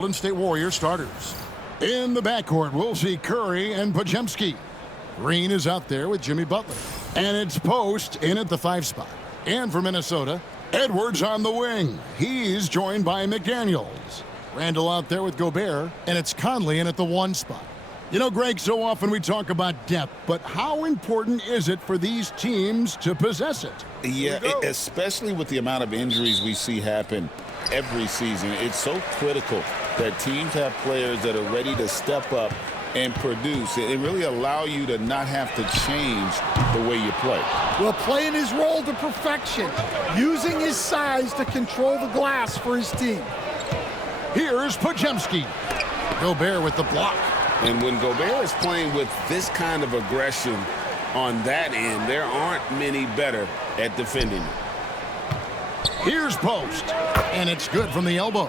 Golden State Warriors starters. In the backcourt, we'll see Curry and Podziemski. Green is out there with Jimmy Butler. And it's Post in at the 5 spot. And for Minnesota, Edwards on the wing. He's joined by McDaniels. Randall out there with Gobert. And it's Conley in at the 1 spot. You know, Greg, so often we talk about depth, but how important is it for these teams to possess it? Yeah, especially with the amount of injuries we see happen every season. It's so critical that teams have players that are ready to step up and produce. It really allow you to not have to change the way you play. Well, playing his role to perfection, using his size to control the glass for his team. Here's Podziemski. Gobert with the block. And when Gobert is playing with this kind of aggression on that end, there aren't many better at defending it. Here's Post. And it's good from the elbow.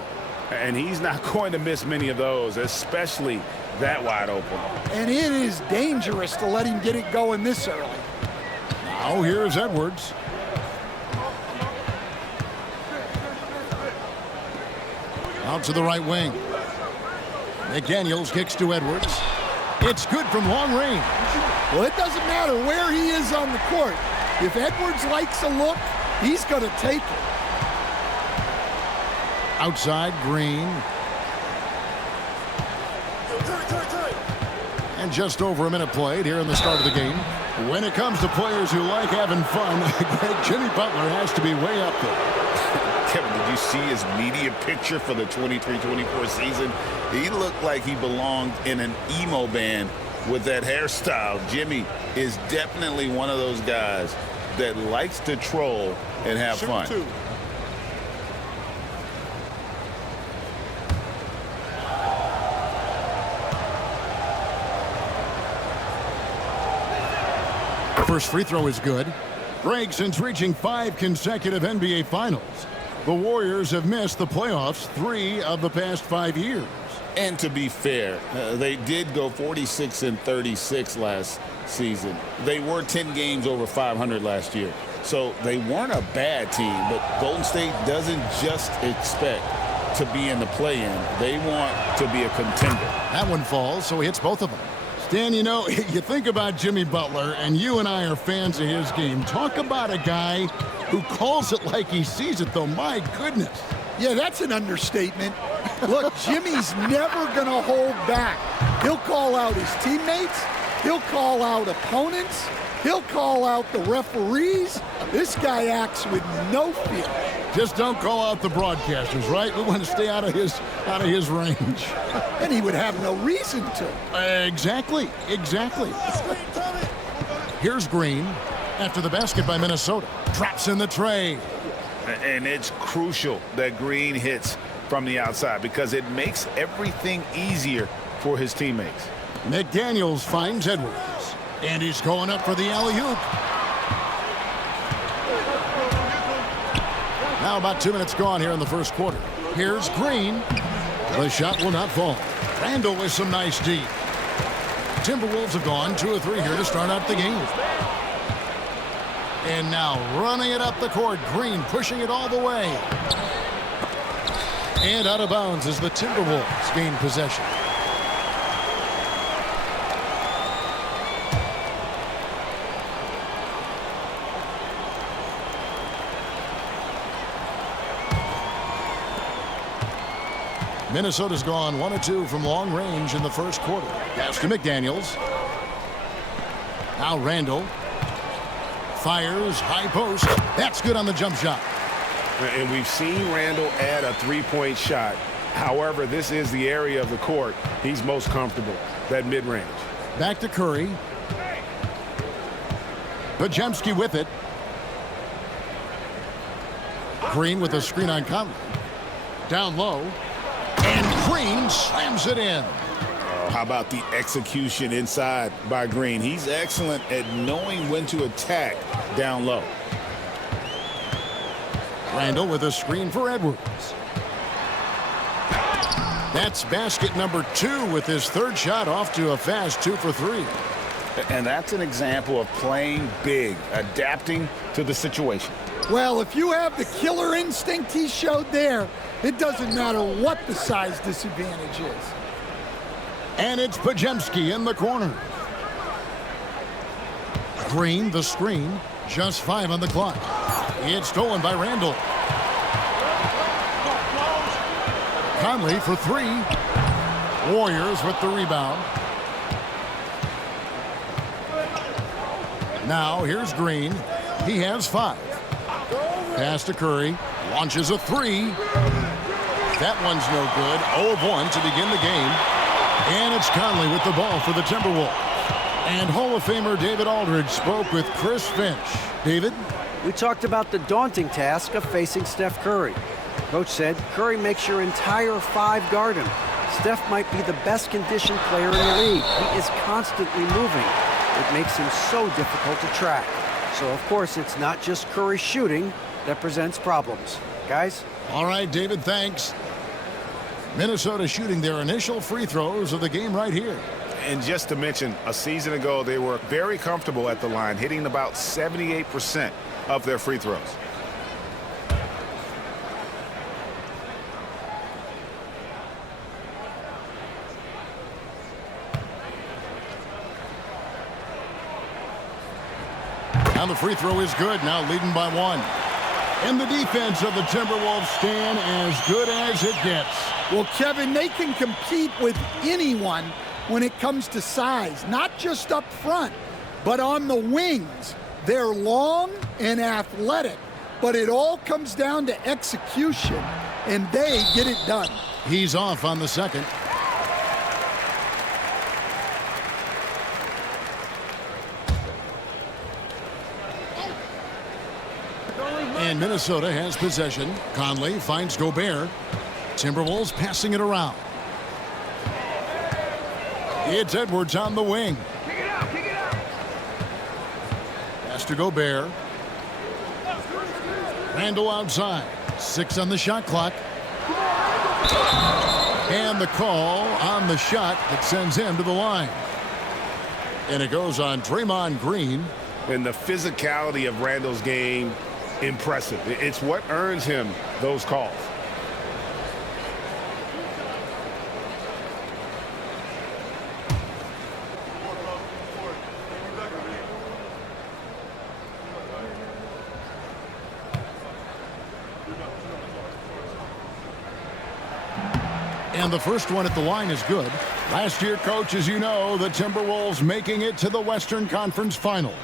And he's not going to miss many of those, especially that wide open. And it is dangerous to let him get it going this early. Now here's Edwards. Out to the right wing. McDaniels kicks to Edwards. It's good from long range. Well, it doesn't matter where he is on the court. If Edwards likes a look, he's going to take it. Outside, Green. And just over a minute played here in the start of the game. When it comes to players who like having fun, Jimmy Butler has to be way up there. Kevin, did you see his media picture for the 23-24 season? He looked like he belonged in an emo band with that hairstyle. Jimmy is definitely one of those guys that likes to troll and have fun. First free throw is good. Greg, since reaching 5 consecutive NBA Finals, the Warriors have missed the playoffs 3 of the past 5 years. And to be fair, they did go 46-36 last season. They were 10 games over 500 last year. So they weren't a bad team, but Golden State doesn't just expect to be in the play-in. They want to be a contender. That one falls, so he hits both of them. Stan, you know, you think about Jimmy Butler, and you and I are fans of his game. Talk about a guy who calls it like he sees it, though. My goodness. Yeah, that's an understatement. Look, Jimmy's never going to hold back. He'll call out his teammates. He'll call out opponents. He'll call out the referees. This guy acts with no fear. Just don't call out the broadcasters, right? We want to stay out of his range. And he would have no reason to. Exactly. Here's Green after the basket by Minnesota. Traps in the tray. And it's crucial that Green hits from the outside because it makes everything easier for his teammates. McDaniels finds Edwards. And he's going up for the alley-oop. Now about 2 minutes gone here in the first quarter. Here's Green. The shot will not fall. Randall with some nice D. Timberwolves have gone 2 of 3 here to start out the game. And now running it up the court. Green pushing it all the way. And out of bounds as the Timberwolves gain possession. Minnesota's gone 1 of 2 from long range in the first quarter. Pass to McDaniels. Now Randall. Fires, high post. That's good on the jump shot. And we've seen Randall add a 3-point shot. However, this is the area of the court he's most comfortable, that mid-range. Back to Curry. Podziemski with it. Green with a screen on Conley. Down low. And Green slams it in. How about the execution inside by Green? He's excellent at knowing when to attack down low. Randall with a screen for Edwards. That's basket number 2 with his 3rd shot off to a fast 2 for 3. And that's an example of playing big, adapting to the situation. Well, if you have the killer instinct he showed there, it doesn't matter what the size disadvantage is. And it's Podziemski in the corner. Green, the screen, just 5 on the clock. It's stolen by Randall. Conley for 3. Warriors with the rebound. Now here's Green. He has 5. Pass to Curry. Launches a 3. That one's no good. 0 of 1 to begin the game. And it's Conley with the ball for the Timberwolves. And Hall of Famer David Aldridge spoke with Chris Finch. David? We talked about the daunting task of facing Steph Curry. Coach said, Curry makes your entire 5 guard him. Steph might be the best conditioned player in the league. He is constantly moving. It makes him so difficult to track. So, of course, it's not just Curry shooting that presents problems. Guys? All right, David, thanks. Minnesota shooting their initial free throws of the game right here. And just to mention, a season ago, they were very comfortable at the line, hitting about 78% of their free throws. And the free throw is good, now leading by 1. And the defense of the Timberwolves stand as good as it gets. Well, Kevin, they can compete with anyone when it comes to size, not just up front, but on the wings. They're long and athletic, but it all comes down to execution, and they get it done. He's off on the second. And Minnesota has possession. Conley finds Gobert. Timberwolves passing it around. It's Edwards on the wing. Kick it out, kick it out. Pass to Gobert. Randall outside. 6 on the shot clock. And the call on the shot that sends him to the line. And it goes on Draymond Green. And the physicality of Randall's game, impressive. It's what earns him those calls. And the first one at the line is good. Last year, Coach, as you know, the Timberwolves making it to the Western Conference Finals.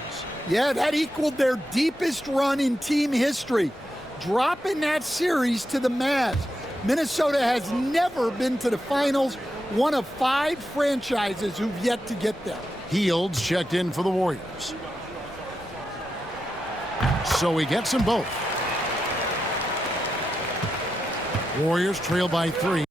Yeah, that equaled their deepest run in team history, dropping that series to the Mavs. Minnesota has never been to the finals, one of 5 franchises who've yet to get there. Fields checked in for the Warriors. So he gets them both. Warriors trail by 3.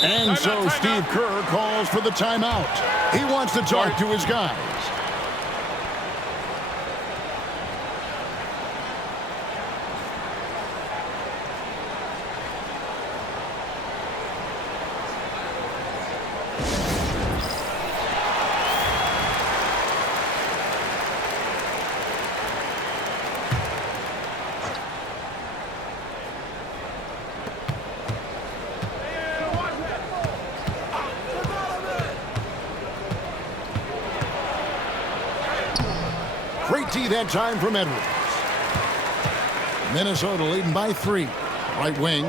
And so Steve Kerr calls for the timeout. He wants to talk to his guys. Great D that time from Edwards. Minnesota leading by 3. Right wing.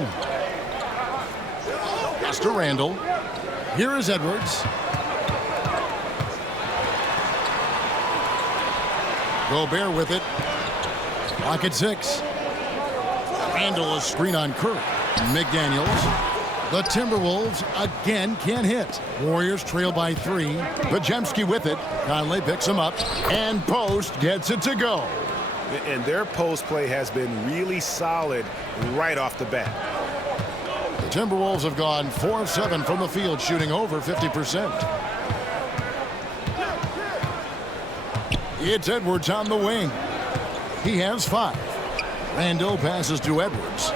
Pass to Randall. Here is Edwards. Gobert with it. Clock at 6. Randall a screen on Curry. McDaniels. The Timberwolves again can't hit. Warriors trail by 3. Podziemski with it. Conley picks him up. And Post gets it to go. And their post play has been really solid right off the bat. The Timberwolves have gone 4 of 7 from the field, shooting over 50%. It's Edwards on the wing. He has 5. Randall passes to Edwards.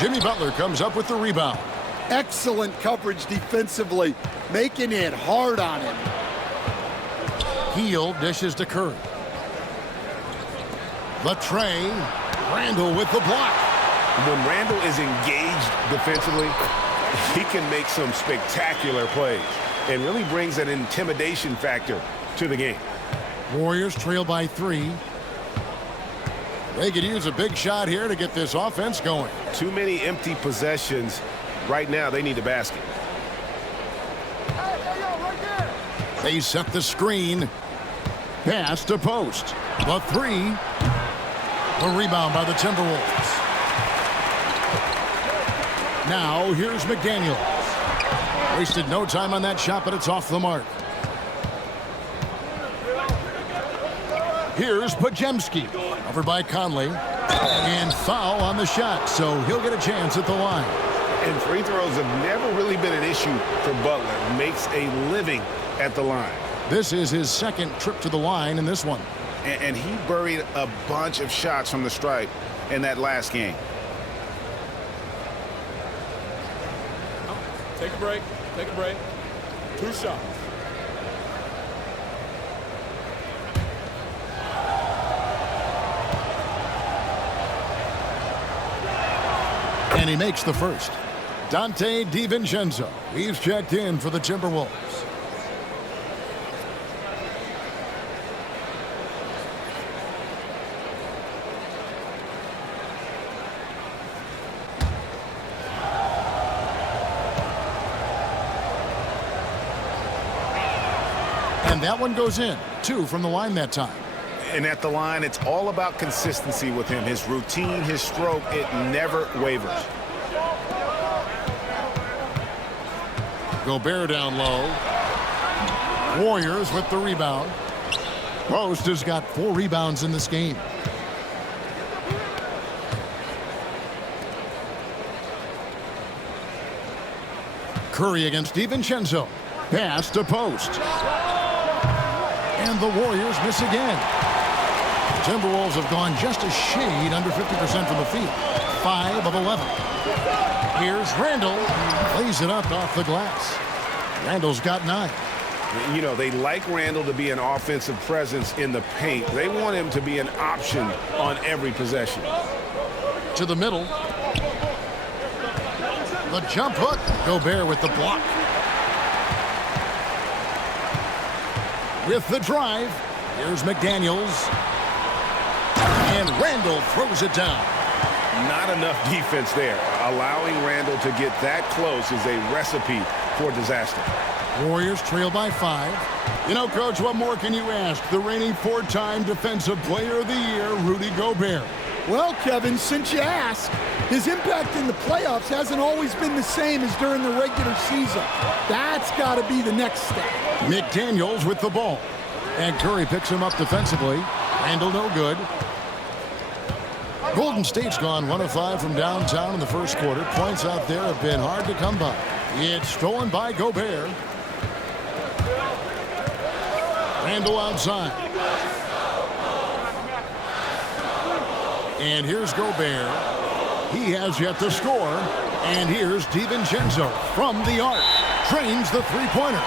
Jimmy Butler comes up with the rebound. Excellent coverage defensively, making it hard on him. Heel dishes to Curry. The tray. Randall with the block. When Randall is engaged defensively, he can make some spectacular plays and really brings an intimidation factor to the game. Warriors trail by 3. They could use a big shot here to get this offense going. Too many empty possessions. Right now, they need a basket. They set the screen. Pass to post. The 3. The rebound by the Timberwolves. Now, here's McDaniels. Wasted no time on that shot, but it's off the mark. Here's Podziemski. Over by Conley. And foul on the shot, so he'll get a chance at the line. And free throws have never really been an issue for Butler. Makes a living at the line. This is his second trip to the line in this one. And he buried a bunch of shots from the stripe in that last game. Take a break. Take a break. 2 shots. And he makes the first. Dante DiVincenzo. He's checked in for the Timberwolves. And that one goes in. 2 from the line that time. And at the line, it's all about consistency with him. His routine, his stroke, it never wavers. Gobert down low. Warriors with the rebound. Post has got 4 rebounds in this game. Curry against DiVincenzo. Pass to post. And the Warriors miss again. The Timberwolves have gone just a shade under 50% from the field. 5 of 11. Here's Randall. Plays it up off the glass. Randall's got 9. You know, they like Randall to be an offensive presence in the paint. They want him to be an option on every possession. To the middle. The jump hook. Gobert with the block. With the drive. Here's McDaniels. And Randall throws it down. Not enough defense there. Allowing Randall to get that close is a recipe for disaster. Warriors trail by 5. You know, Coach, what more can you ask? The reigning 4-time Defensive Player of the Year, Rudy Gobert. Well, Kevin, since you ask, his impact in the playoffs hasn't always been the same as during the regular season. That's got to be the next step. McDaniels with the ball. And Curry picks him up defensively. Randall no good. Golden State's gone 1 of 5 from downtown in the first quarter. Points out there have been hard to come by. It's stolen by Gobert. Randall outside. And here's Gobert. He has yet to score. And here's DiVincenzo from the arc. Drains the three-pointer.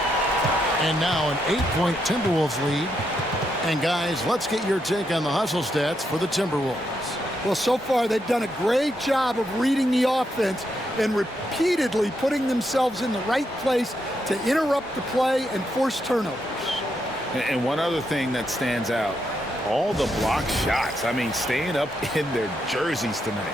And now an 8-point Timberwolves lead. And guys, let's get your take on the hustle stats for the Timberwolves. Well, so far they've done a great job of reading the offense and repeatedly putting themselves in the right place to interrupt the play and force turnovers. And one other thing that stands out, all the block shots. I mean, staying up in their jerseys tonight.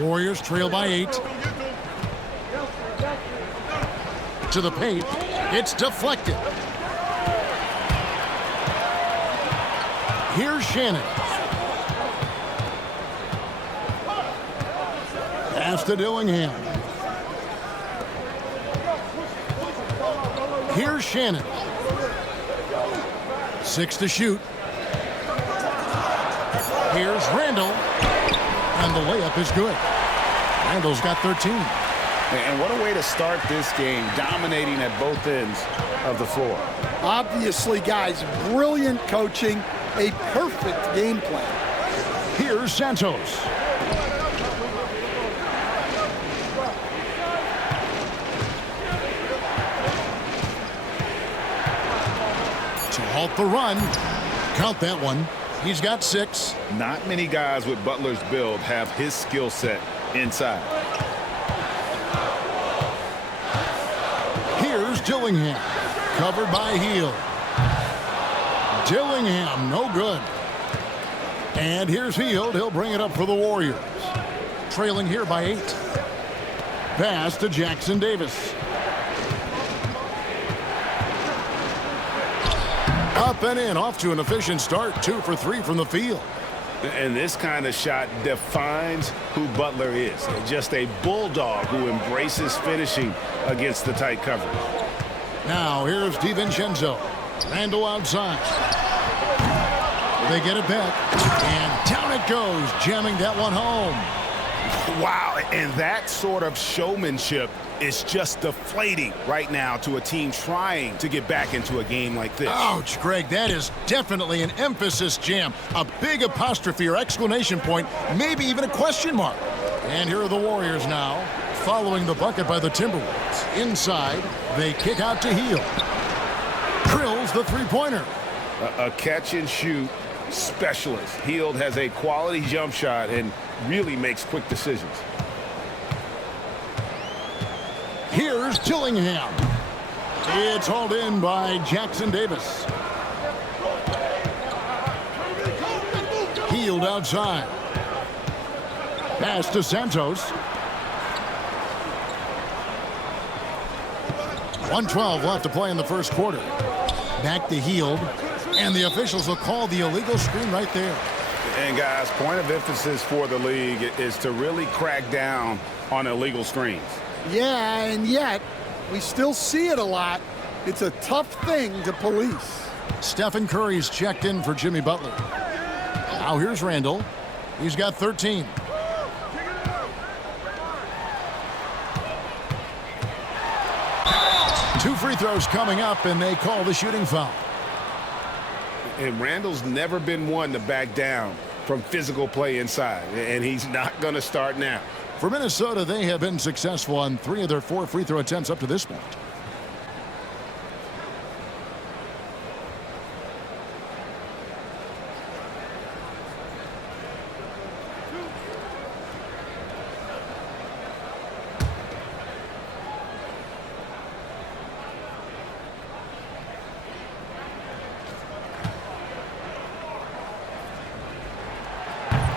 Warriors trail by 8. To the paint. It's deflected. Here's Shannon. Pass to Dillingham. Here's Shannon. 6 to shoot. Here's Randall. And the layup is good. Randall's got 13. And what a way to start this game, dominating at both ends of the floor. Obviously, guys, brilliant coaching, a perfect game plan. Here's Santos. To halt the run. Count that one. He's got 6. Not many guys with Butler's build have his skill set inside. Here's Dillingham. Covered by Hield. Dillingham, no good. And here's Hield. He'll bring it up for the Warriors. Trailing here by 8. Pass to Jackson Davis. Up and in, off to an efficient start. 2 for 3 from the field. And this kind of shot defines who Butler is. Just a bulldog who embraces finishing against the tight coverage. Now here's DiVincenzo. Randall outside. They get it back. And down it goes, jamming that one home. Wow, and that sort of showmanship is just deflating right now to a team trying to get back into a game like this. Ouch, Greg, that is definitely an emphasis jam. A big apostrophe or exclamation point, maybe even a question mark. And here are the Warriors now, following the bucket by the Timberwolves. Inside, they kick out to Hield. Drills the three-pointer. A catch-and-shoot specialist. Hield has a quality jump shot and really makes quick decisions. Here's Dillingham. It's hauled in by Jackson Davis. Hield outside. Pass to Santos. 1:12 left to play in the first quarter. Back to Hield. And the officials will call the illegal screen right there. And guys, point of emphasis for the league is to really crack down on illegal screens. Yeah, and yet, we still see it a lot. It's a tough thing to police. Stephen Curry's checked in for Jimmy Butler. Now here's Randall. He's got 13. Two free throws coming up, and they call the shooting foul. And Randall's never been one to back down from physical play inside, and he's not going to start now. For Minnesota, they have been successful on 3 of their 4 free throw attempts up to this point.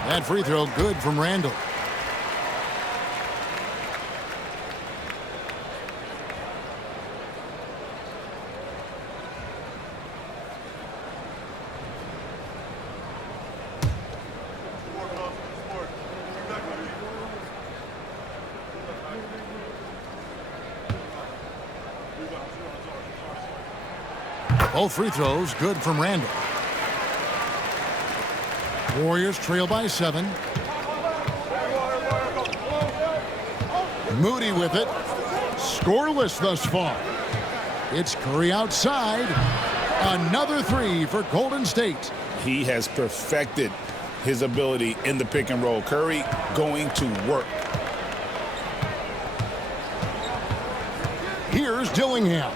That free throw good from Randall. Both free throws good from Randall. Warriors trail by 7. Moody with it. Scoreless thus far. It's Curry outside. Another 3 for Golden State. He has perfected his ability in the pick and roll. Curry going to work. Here's Dillingham.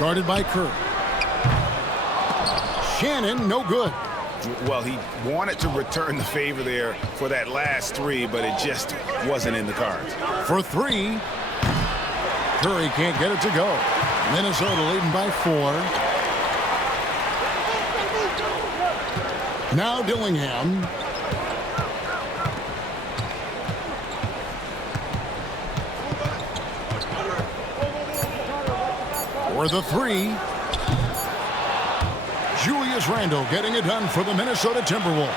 Guarded by Curry. Shannon, no good. Well, he wanted to return the favor there for that last 3, but it just wasn't in the cards. For 3. Curry can't get it to go. Minnesota leading by 4. Now Dillingham. For the three. Julius Randle getting it done for the Minnesota Timberwolves.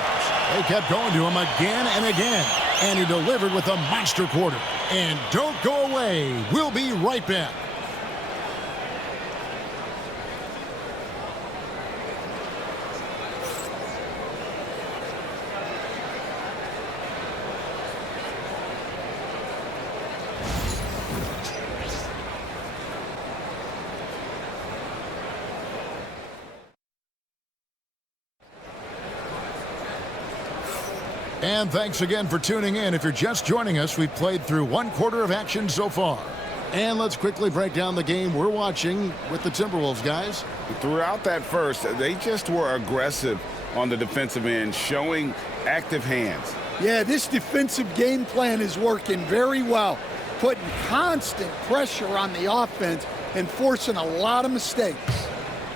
They kept going to him again and again. And he delivered with a monster quarter. And don't go away. We'll be right back. And thanks again for tuning in. If you're just joining us, we've played through one quarter of action so far. And let's quickly break down the game we're watching with the Timberwolves, guys. Throughout that first, they just were aggressive on the defensive end, showing active hands. Yeah, this defensive game plan is working very well, putting constant pressure on the offense and forcing a lot of mistakes.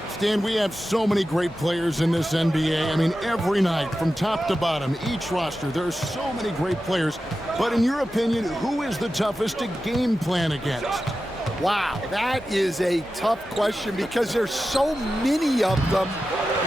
Stan, we have so many great players in this NBA. I mean, every night, from top to bottom, each roster, there's so many great players. But in your opinion, who is the toughest to game plan against? Wow, that is a tough question because there's so many of them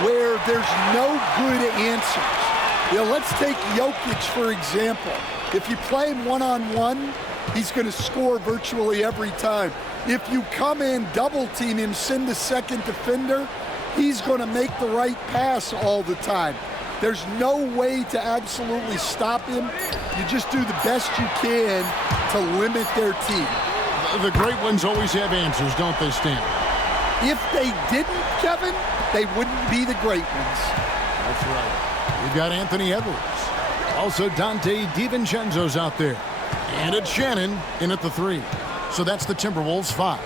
where there's no good answers. You know, let's take Jokic, for example. If you play him one-on-one, he's going to score virtually every time. If you come in, double team him, send a second defender, he's going to make the right pass all the time. There's no way to absolutely stop him. You just do the best you can to limit their team. The great ones always have answers, don't they, Stan? If they didn't, Kevin, they wouldn't be the great ones. That's right. You've got Anthony Edwards. Also, Dante DiVincenzo's out there. And it's Shannon in at the three. So that's the Timberwolves 5.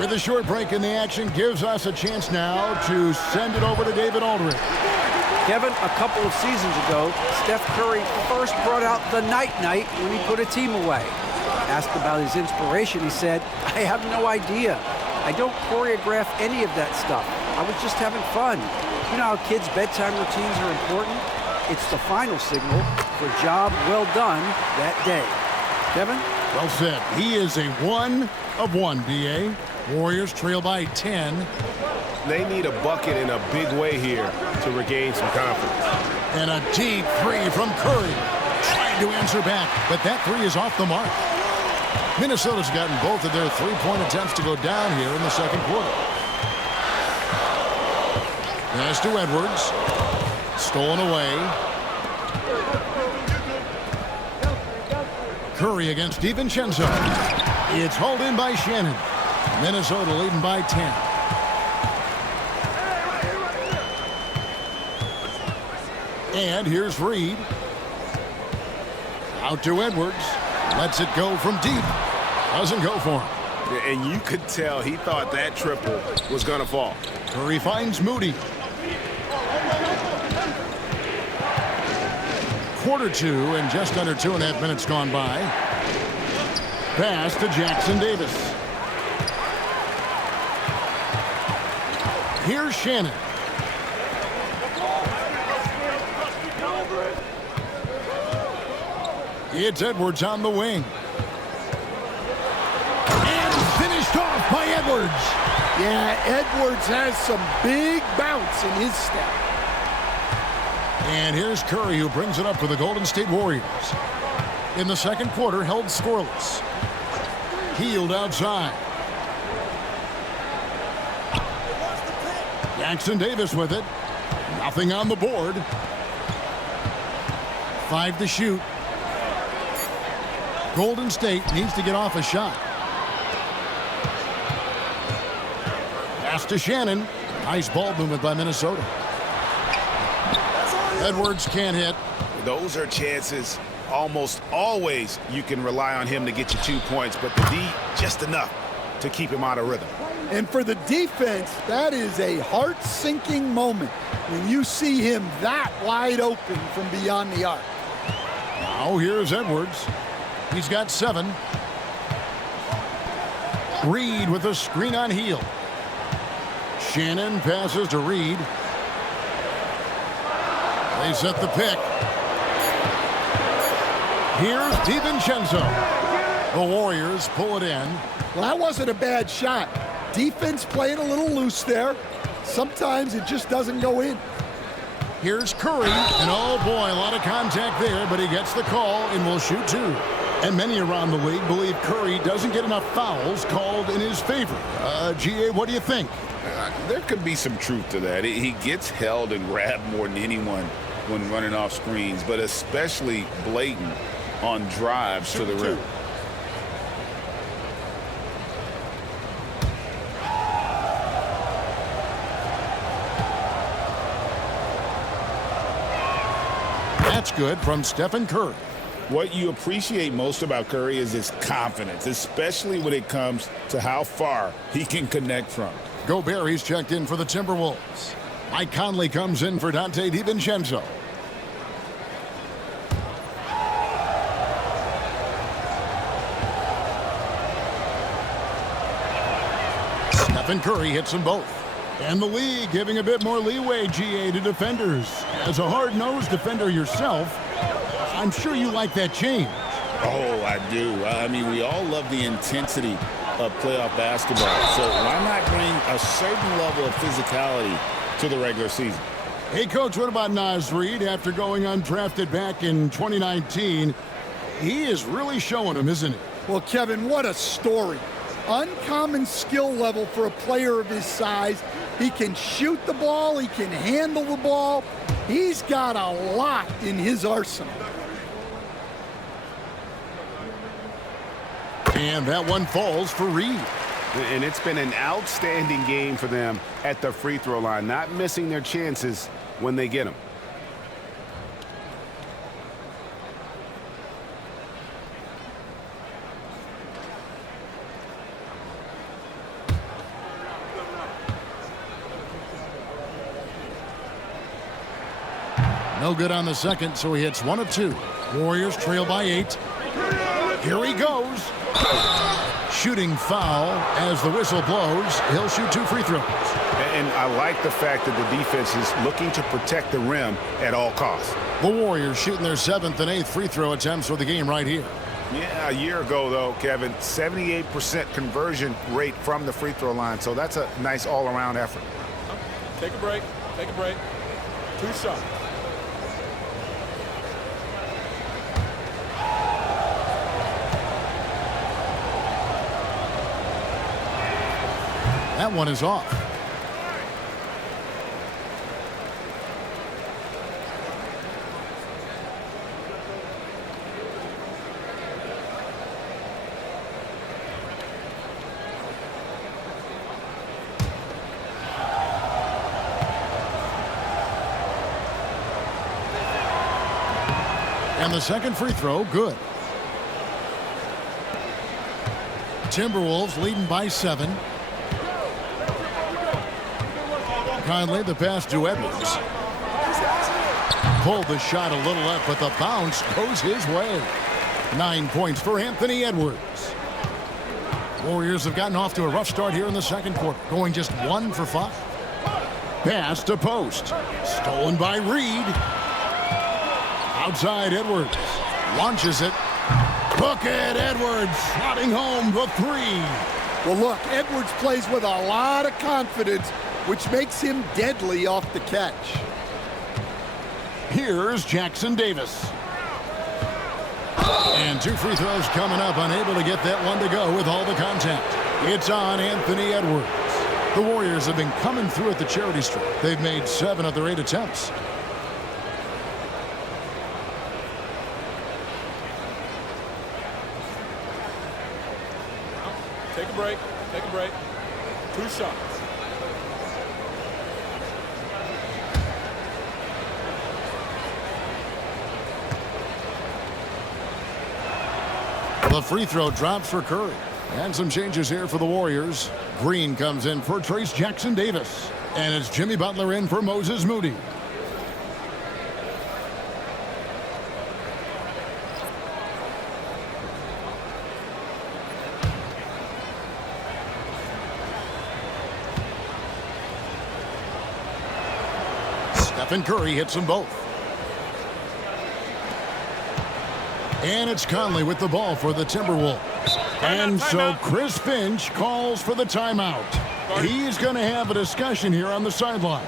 With a short break in the action, gives us a chance now to send it over to David Aldridge. Kevin, a couple of seasons ago, Steph Curry first brought out the night-night when he put a team away. Asked about his inspiration, he said, "I have no idea. I don't choreograph any of that stuff. I was just having fun." You know how kids' bedtime routines are important? It's the final signal for a job well done that day. Kevin? Well said. He is a 1 of 1, B.A. Warriors trail by 10. They need a bucket in a big way here to regain some confidence. And a deep three from Curry. Trying to answer back, but that three is off the mark. Minnesota's gotten both of their three-point attempts to go down here in the second quarter. Pass to Edwards. Stolen away. Curry against DiVincenzo. It's hauled in by Shannon. Minnesota leading by 10. And here's Reed. Out to Edwards. Lets it go from deep. Doesn't go for him. And you could tell he thought that triple was going to fall. Curry finds Moody. Quarter two and just under 2.5 minutes gone by. Pass to Jackson Davis. Here's Shannon. It's Edwards on the wing. And finished off by Edwards. Yeah, Edwards has some big bounce in his step. And here's Curry, who brings it up for the Golden State Warriors. In the second quarter, held scoreless. Healed outside. Jackson Davis with it. Nothing on the board. 5 to shoot. Golden State needs to get off a shot. Pass to Shannon. Nice ball movement by Minnesota. Edwards can't hit. Those are chances almost always you can rely on him to get you 2 points, but the D, just enough to keep him out of rhythm. And for the defense, that is a heart-sinking moment when you see him that wide open from beyond the arc. Now here's Edwards. He's got 7. Reed with a screen on heel. Shannon passes to Reed. They set the pick. Here's DiVincenzo. The Warriors pull it in. Well, that wasn't a bad shot. defense playing a little loose there. Sometimes it just doesn't go in. Here's Curry, and oh boy, a lot of contact there, but he gets the call and will shoot two. And many around the league believe Curry doesn't get enough fouls called in his favor. GA, what do you think? There could be some truth to that. He gets held and grabbed more than anyone when running off screens, but especially blatant on drives to the rim. That's good from Stephen Curry. What you appreciate most about Curry is his confidence, especially when it comes to how far he can connect from. Gobert, he's checked in for the Timberwolves. Mike Conley comes in for Dante DiVincenzo. Stephen Curry hits them both. And the league giving a bit more leeway, GA, to defenders. As a hard-nosed defender yourself, I'm sure you like that change. Oh, I do. I mean, we all love the intensity of playoff basketball. So why not bring a certain level of physicality to the regular season? Hey, Coach, what about Naz Reid after going undrafted back in 2019? He is really showing him, isn't he? Well, Kevin, what a story. Uncommon skill level for a player of his size. He can shoot the ball. He can handle the ball. He's got a lot in his arsenal. And that one falls for Reid. And it's been an outstanding game for them at the free throw line, not missing their chances when they get them. No good on the second, so he hits 1 of 2. Warriors trail by 8. Here he goes. Shooting foul as the whistle blows. He'll shoot 2 free throws. And I like the fact that the defense is looking to protect the rim at all costs. The Warriors shooting their 7th and 8th free throw attempts for the game right here. Yeah, a year ago, though, Kevin, 78% conversion rate from the free throw line. So that's a nice all-around effort. Take a break. Take a break. 2 shots. That one is off. And the second free throw, good. Timberwolves leading by 7. Conley, the pass to Edwards. Pulled the shot a little up, but the bounce goes his way. 9 points for Anthony Edwards. Warriors have gotten off to a rough start here in the second quarter, going just 1 for 5. Pass to post. Stolen by Reid. Outside Edwards. Launches it. Bucket Edwards slotting home the 3. Well, look, Edwards plays with a lot of confidence, which makes him deadly off the catch. Here's Jackson Davis. And 2 free throws coming up, unable to get that one to go with all the contact. It's on Anthony Edwards. The Warriors have been coming through at the charity stripe. They've made 7 of their 8 attempts. Take a break. Take a break. 2 shots. The free throw drops for Curry. And some changes here for the Warriors. Green comes in for Trace Jackson Davis. And it's Jimmy Butler in for Moses Moody. Stephen Curry hits them both. And it's Conley with the ball for the Timberwolves. And so Chris Finch calls for the timeout. He's going to have a discussion here on the sideline.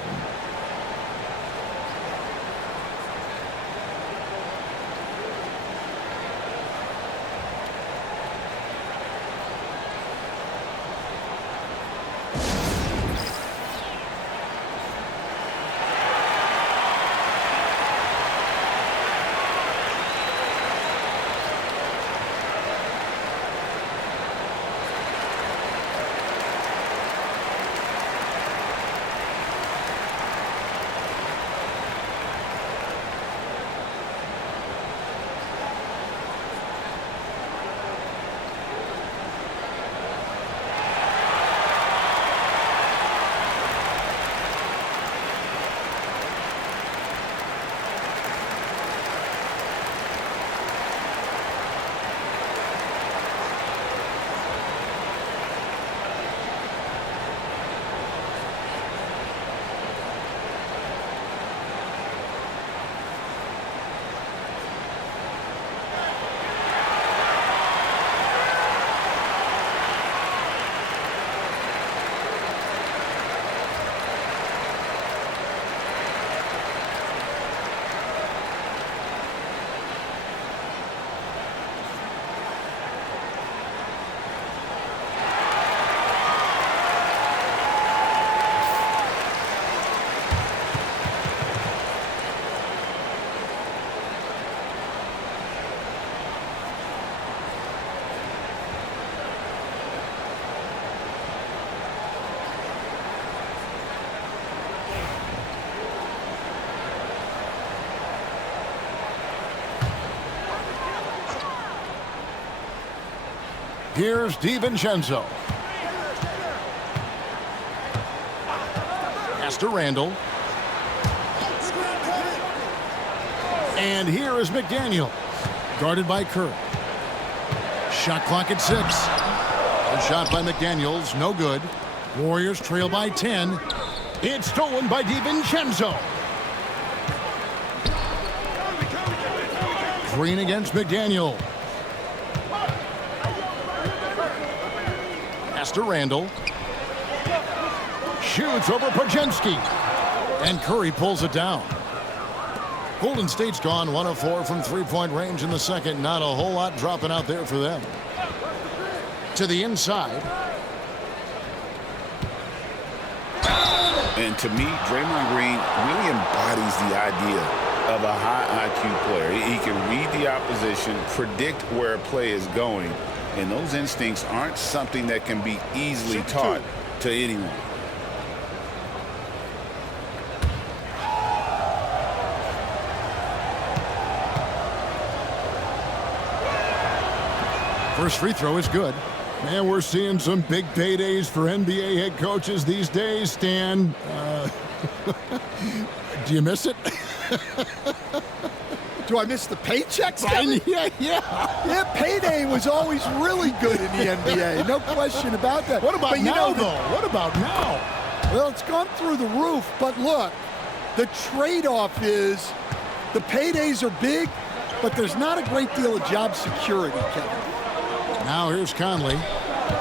Here's DiVincenzo. Pass to Randall. And here is McDaniel, guarded by Curry. Shot clock at 6. A shot by McDaniels, no good. Warriors trail by 10. It's stolen by DiVincenzo. Green against McDaniel. Pass to Randall. Shoots over Podziemski. And Curry pulls it down. Golden State's gone 1 of 4 from three-point range in the second. Not a whole lot dropping out there for them. To the inside. And to me, Draymond Green really embodies the idea of a high IQ player. He can read the opposition, predict where a play is going, and those instincts aren't something that can be easily taught to anyone. First free throw is good. Man, we're seeing some big paydays for NBA head coaches these days, Stan. Do you miss it? Do I miss the paychecks? Yeah. Payday was always really good in the NBA. No question about that. What about now, though? What about now? Well, it's gone through the roof. But look, the trade-off is the paydays are big, but there's not a great deal of job security, Kevin. Now here's Conley.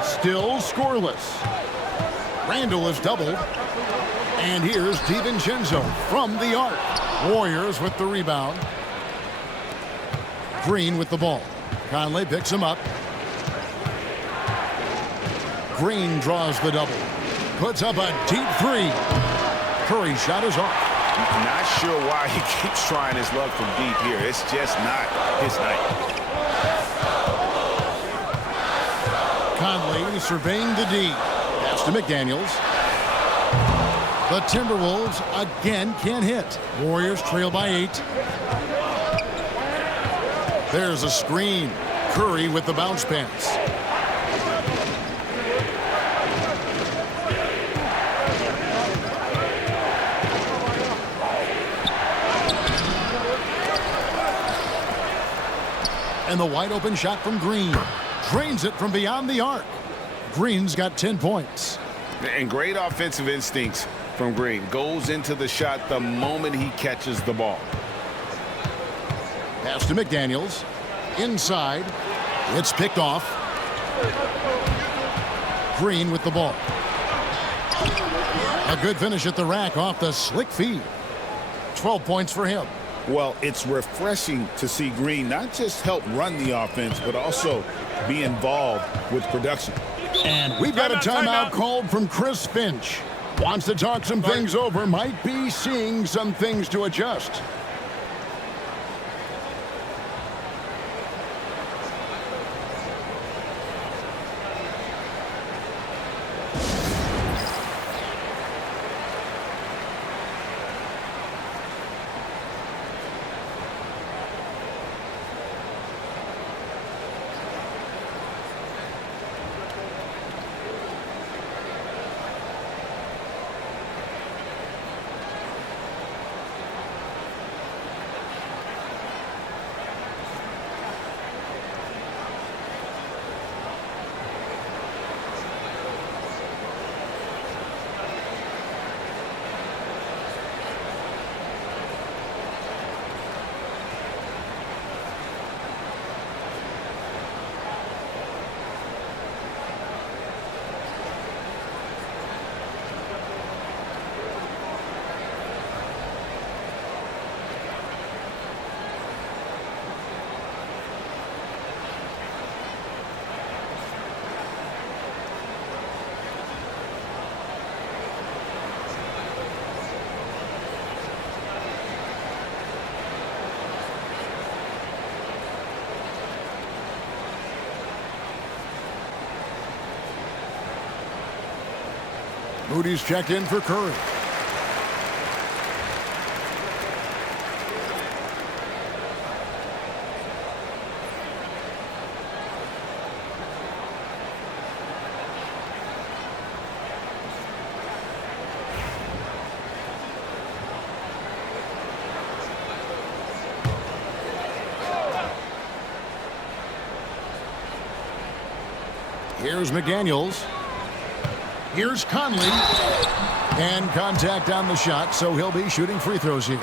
Still scoreless. Randall is doubled. And here's DiVincenzo from the arc. Warriors with the rebound. Green with the ball. Conley picks him up. Green draws the double. Puts up a deep three. Curry's shot is off. I'm not sure why he keeps trying his luck from deep here. It's just not his night. Conley surveying the D. Pass to McDaniels. The Timberwolves again can't hit. Warriors trail by 8. There's a screen. Curry with the bounce pass. And the wide open shot from Green. Drains it from beyond the arc. Green's got 10 points. And great offensive instincts from Green. Goes into the shot the moment he catches the ball. Pass to McDaniels. Inside. It's picked off. Green with the ball. A good finish at the rack off the slick feed. 12 points for him. Well, it's refreshing to see Green not just help run the offense, but also be involved with production. And we've got a timeout called from Chris Finch. Wants to talk some things over, might be seeing some things to adjust. Moody's checked in for Curry. Here's McDaniels. Here's Conley. And contact on the shot, so he'll be shooting free throws here.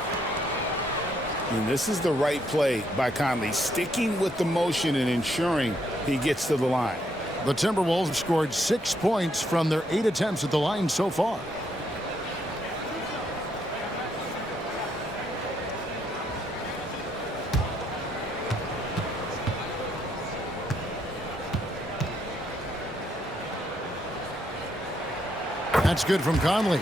And this is the right play by Conley, sticking with the motion and ensuring he gets to the line. The Timberwolves have scored 6 points from their 8 attempts at the line so far. That's good from Conley.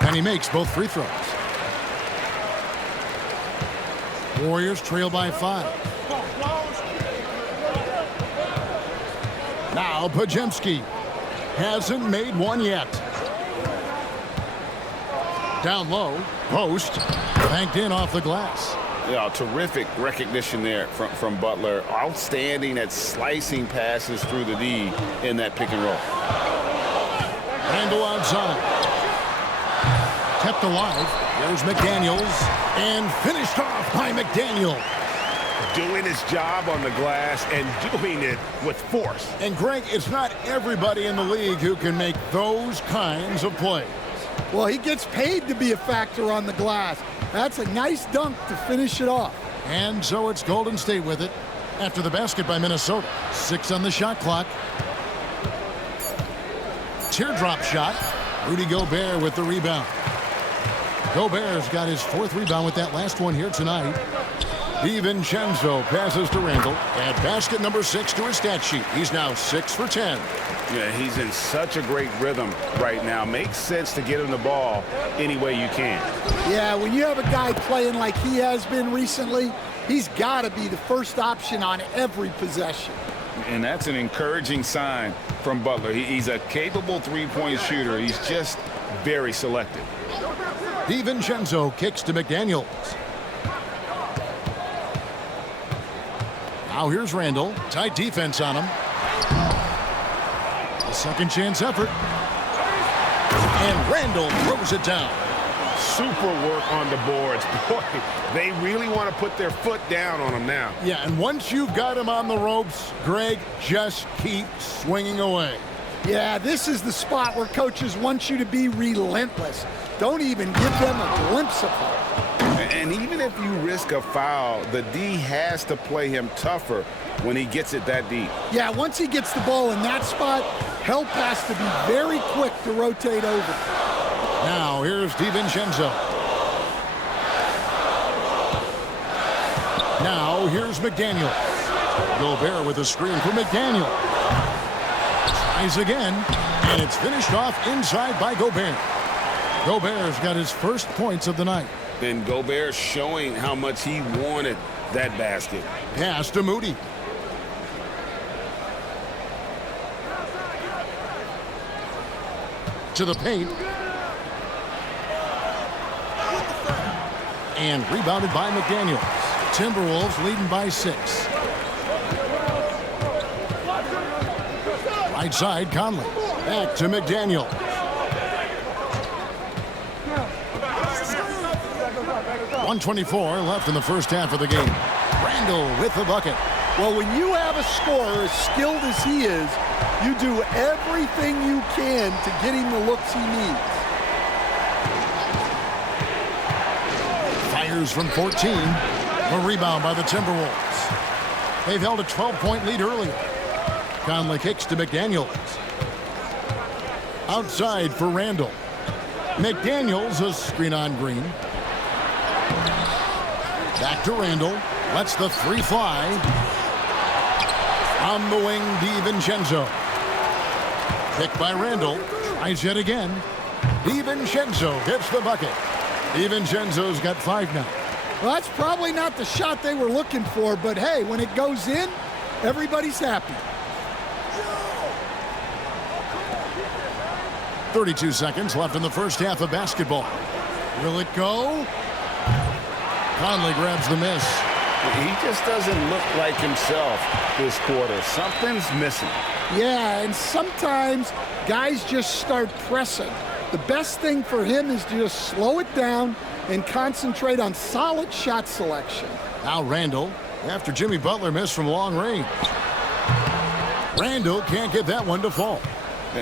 And he makes both free throws. Warriors trail by 5. Now Podziemski hasn't made one yet. Down low, post, banked in off the glass. Yeah, terrific recognition there from Butler. Outstanding at slicing passes through the D in that pick and roll. Randall outside. Kept alive. There's McDaniels. And finished off by McDaniel. Doing his job on the glass and doing it with force. And Greg, it's not everybody in the league who can make those kinds of plays. Well, he gets paid to be a factor on the glass. That's a nice dunk to finish it off. And so it's Golden State with it after the basket by Minnesota. 6 on the shot clock. Teardrop shot. Rudy Gobert with the rebound. Gobert's got his 4th rebound with that last one here tonight. DiVincenzo passes to Randall. Add basket number 6 to his stat sheet. He's now 6 for 10. Yeah, he's in such a great rhythm right now. Makes sense to get him the ball any way you can. Yeah, when you have a guy playing like he has been recently, he's got to be the first option on every possession. And that's an encouraging sign from Butler. He's a capable three-point shooter. He's just very selective. DiVincenzo kicks to McDaniels. Now here's Randall. Tight defense on him. A second chance effort. And Randall throws it down. Super work on the boards. Boy, they really want to put their foot down on him now. Yeah, and once you've got him on the ropes, Greg, just keep swinging away. Yeah, this is the spot where coaches want you to be relentless. Don't even give them a glimpse of hope. And even if you risk a foul, the D has to play him tougher when he gets it that deep. Yeah, once he gets the ball in that spot, help has to be very quick to rotate over. Now, here's DiVincenzo. Now, here's McDaniel. Gobert with a screen for McDaniel. Tries again, and it's finished off inside by Gobert. Gobert's got his first points of the night. And Gobert showing how much he wanted that basket. Pass to Moody. To the paint. And rebounded by McDaniels. Timberwolves leading by 6. Right side, Conley. Back to McDaniel. .124 left in the first half of the game. Randall with the bucket. Well, when you have a scorer as skilled as he is, you do everything you can to get him the looks he needs. Fires from 14. A rebound by the Timberwolves. They've held a 12-point lead earlier. Conley kicks to McDaniels. Outside for Randall. McDaniels, a screen on Green. Back to Randall. Lets the three fly. On the wing, DiVincenzo. Picked by Randall. Tries yet again. DiVincenzo gets the bucket. DiVincenzo's got 5 now. Well, that's probably not the shot they were looking for, but hey, when it goes in, everybody's happy. 32 seconds left in the first half of basketball. Will it go? Conley grabs the miss. He just doesn't look like himself this quarter. Something's missing. Yeah, and sometimes guys just start pressing. The best thing for him is to just slow it down and concentrate on solid shot selection. Now Randall, after Jimmy Butler missed from long range. Randall can't get that one to fall.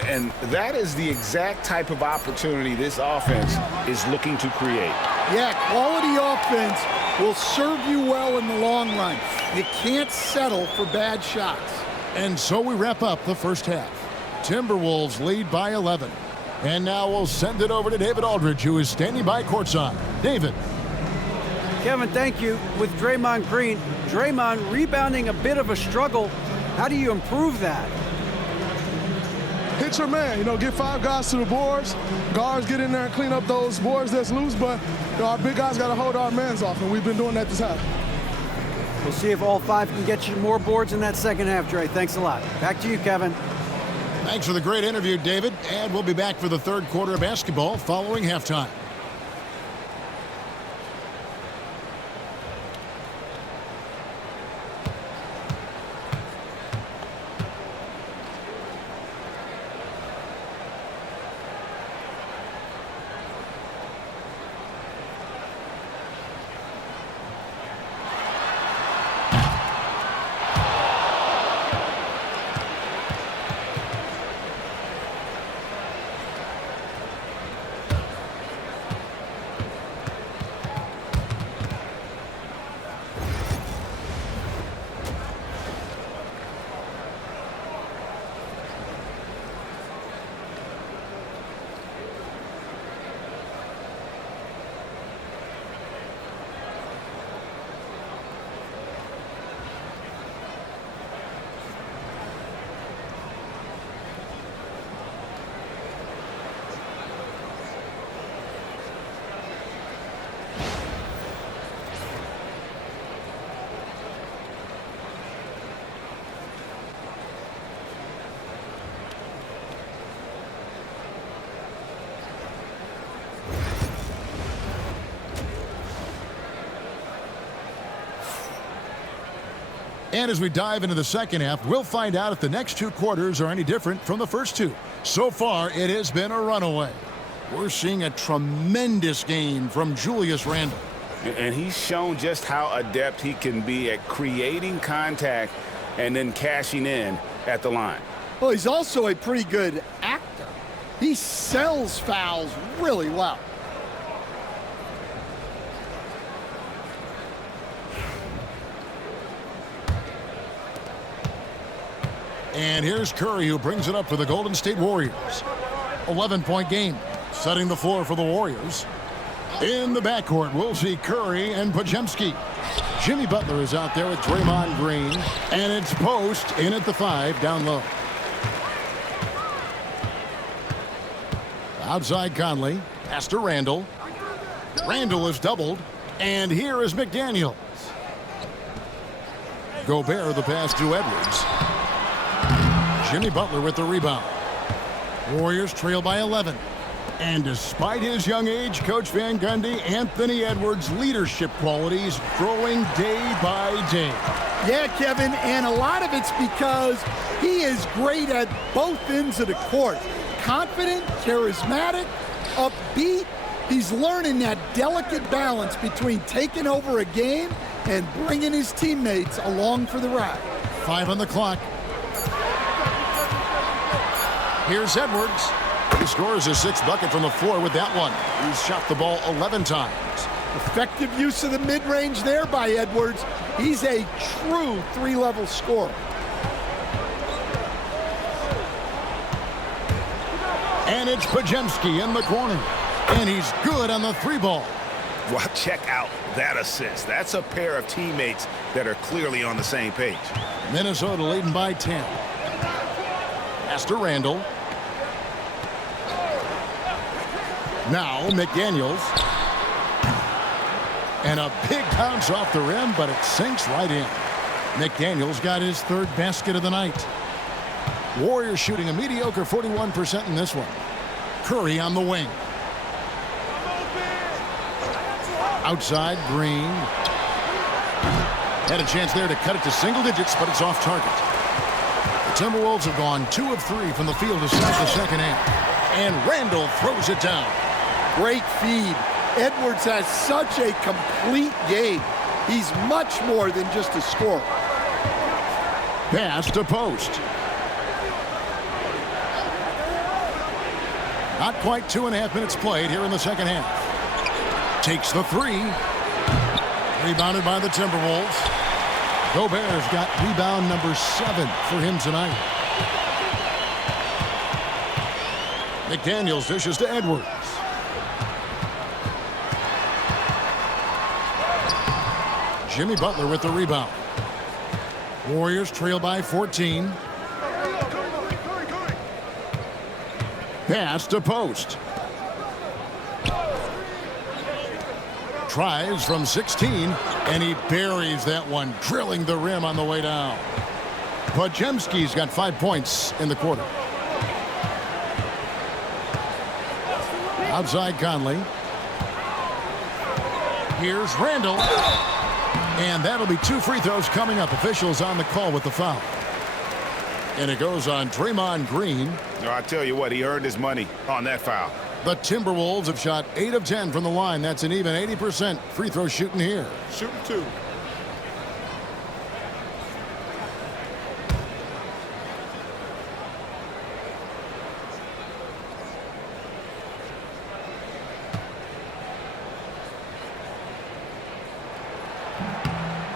And that is the exact type of opportunity this offense is looking to create. Yeah, quality offense will serve you well in the long run. You can't settle for bad shots. And so we wrap up the first half. Timberwolves lead by 11. And now we'll send it over to David Aldridge, who is standing by courtside. David. Kevin, thank you. With Draymond Green, Draymond rebounding a bit of a struggle. How do you improve that? Hit your man, get 5 guys to the boards. Guards get in there and clean up those boards that's loose, but our big guys got to hold our mans off, and we've been doing that this half. We'll see if all 5 can get you more boards in that second half, Dre. Thanks a lot. Back to you, Kevin. Thanks for the great interview, David. And we'll be back for the third quarter of basketball following halftime. And as we dive into the second half, we'll find out if the next 2 quarters are any different from the first 2. So far, it has been a runaway. We're seeing a tremendous game from Julius Randle. And he's shown just how adept he can be at creating contact and then cashing in at the line. Well, he's also a pretty good actor. He sells fouls really well. And here's Curry, who brings it up for the Golden State Warriors. 11-point game, setting the floor for the Warriors. In the backcourt, we'll see Curry and Podziemski. Jimmy Butler is out there with Draymond Green. And it's Post in at the 5, down low. Outside Conley, pass to Randle. Randle is doubled. And here is McDaniels. Gobert the pass to Edwards. Jimmy Butler with the rebound. Warriors trail by 11. And despite his young age, Coach Van Gundy, Anthony Edwards' leadership qualities growing day by day. Yeah, Kevin, and a lot of it's because he is great at both ends of the court. Confident, charismatic, upbeat. He's learning that delicate balance between taking over a game and bringing his teammates along for the ride. 5 on the clock. Here's Edwards. He scores his 6th bucket from the floor with that one. He's shot the ball 11 times. Effective use of the mid-range there by Edwards. He's a true 3-level scorer. And it's Podziemski in the corner. And he's good on the 3-ball. Well, check out that assist. That's a pair of teammates that are clearly on the same page. Minnesota leading by 10. Pass to Randle. Now McDaniels. And a big bounce off the rim, but it sinks right in. McDaniels got his 3rd basket of the night. Warriors shooting a mediocre 41% in this one. Curry on the wing. Outside, Green. Had a chance there to cut it to single digits, but it's off target. The Timberwolves have gone 2 of 3 from the field to start the second half. And Randle throws it down. Great feed. Edwards has such a complete game. He's much more than just a scorer. Pass to Post. Not quite 2.5 minutes played here in the second half. Takes the 3. Rebounded by the Timberwolves. Gobert's got rebound number 7 for him tonight. McDaniels dishes to Edwards. Jimmy Butler with the rebound. Warriors trail by 14. Pass to Post. Tries from 16, and he buries that one, drilling the rim on the way down. Podziemski's got 5 points in the quarter. Outside Conley. Here's Randle. And that'll be 2 free throws coming up. Officials on the call with the foul. And it goes on Draymond Green. I tell you what, he earned his money on that foul. The Timberwolves have shot 8 of 10 from the line. That's an even 80% free throw shooting here. Shooting 2.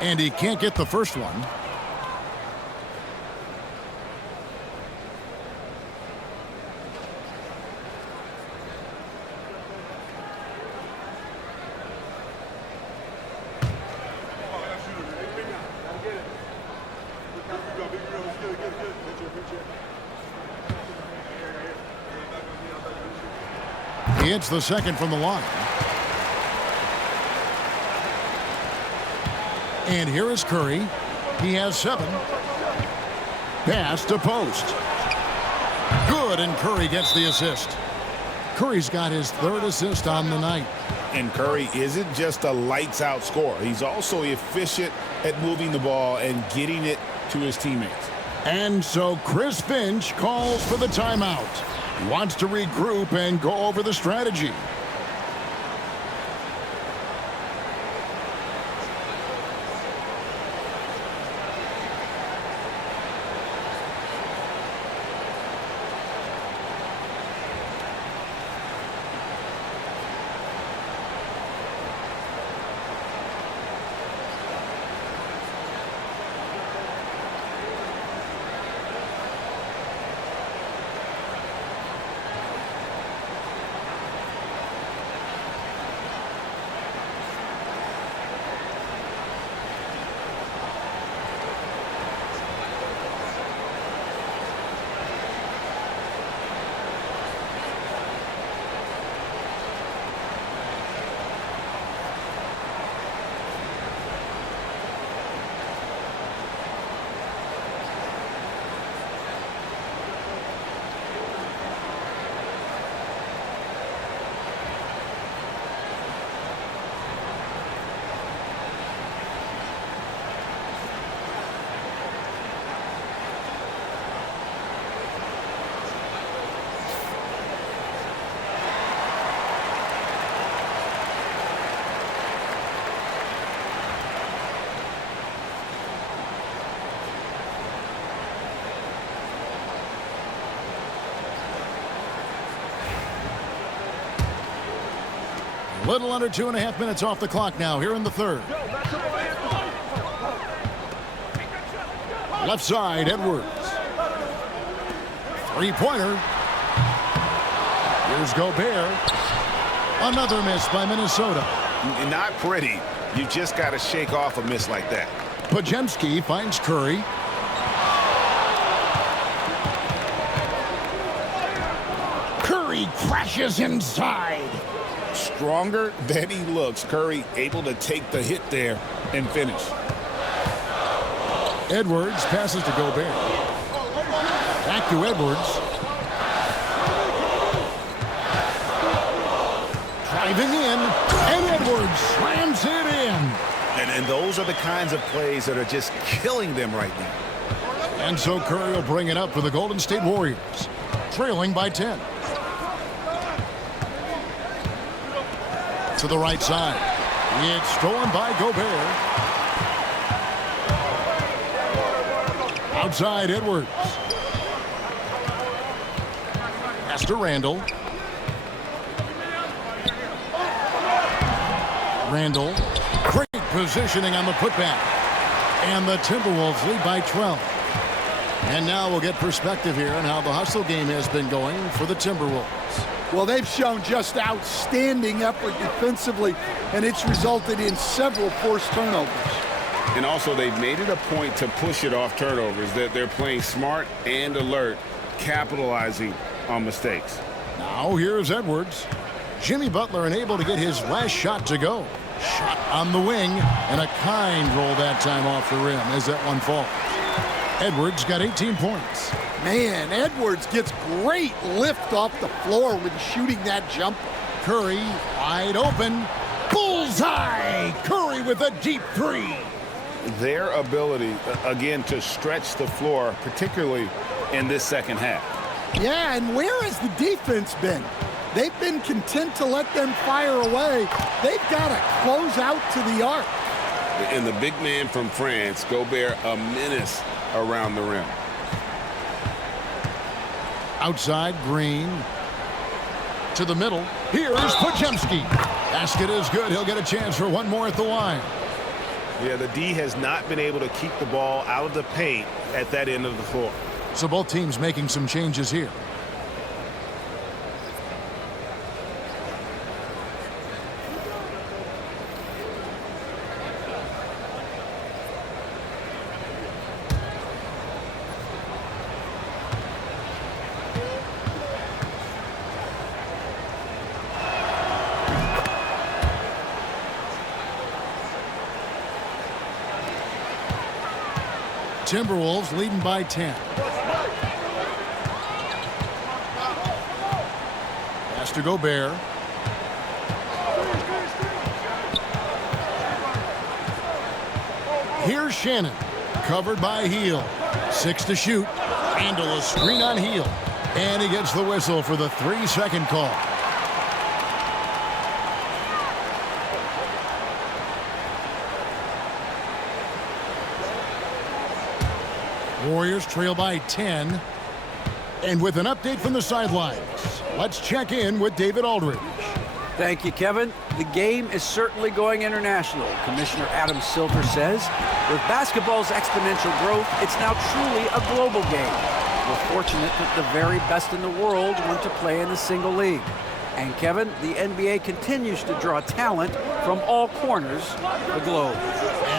And he can't get the first one. He hits the second from the line. And here is Curry. He has 7. Pass to Post. Good, and Curry gets the assist. Curry's got his 3rd assist on the night. And Curry isn't just a lights-out scorer. He's also efficient at moving the ball and getting it to his teammates. And so Chris Finch calls for the timeout. He wants to regroup and go over the strategy. Little under 2.5 minutes off the clock now here in the third. Left side, Edwards. Three-pointer. Here's Gobert. Another miss by Minnesota. Not pretty. You just got to shake off a miss like that. Podziemski finds Curry. Curry crashes inside. Stronger than he looks. Curry able to take the hit there and finish. Edwards passes to Gobert. Back to Edwards. Driving in, and Edwards slams it in. And those are the kinds of plays that are just killing them right now. And so Curry will bring it up for the Golden State Warriors, trailing by 10. To the right side. It's stolen by Gobert. Outside, Edwards. Pass to Randall. Randall. Great positioning on the putback. And the Timberwolves lead by 12. And now we'll get perspective here on how the hustle game has been going for the Timberwolves. Well, they've shown just outstanding effort defensively, and it's resulted in several forced turnovers. And also, they've made it a point to push it off turnovers. They're playing smart and alert, capitalizing on mistakes. Now here's Edwards. Jimmy Butler unable to get his last shot to go. Shot on the wing, and a kind roll that time off the rim as that one falls. Edwards got 18 points. Man, Edwards gets great lift off the floor when shooting that jumper. Curry wide open. Bullseye! Curry with a deep three. Their ability, again, to stretch the floor, particularly in this second half. Yeah, and where has the defense been? They've been content to let them fire away. They've got to close out to the arc. And the big man from France, Gobert, a menace around the rim. Outside, Green. To the middle. Here's Podziemski. Basket is good. He'll get a chance for one more at the line. Yeah, the D has not been able to keep the ball out of the paint at that end of the floor. So both teams making some changes here. Timberwolves leading by 10. Pass to Gobert. Here's Shannon. Covered by Heel. 6 to shoot. Handle a screen on Heel. And he gets the whistle for the 3-second call. Warriors trail by 10. And with an update from the sidelines, let's check in with David Aldridge. Thank you, Kevin. The game is certainly going international. Commissioner Adam Silver says, with basketball's exponential growth, it's now truly a global game. We're fortunate that the very best in the world want to play in a single league. And Kevin, the NBA continues to draw talent from all corners of the globe.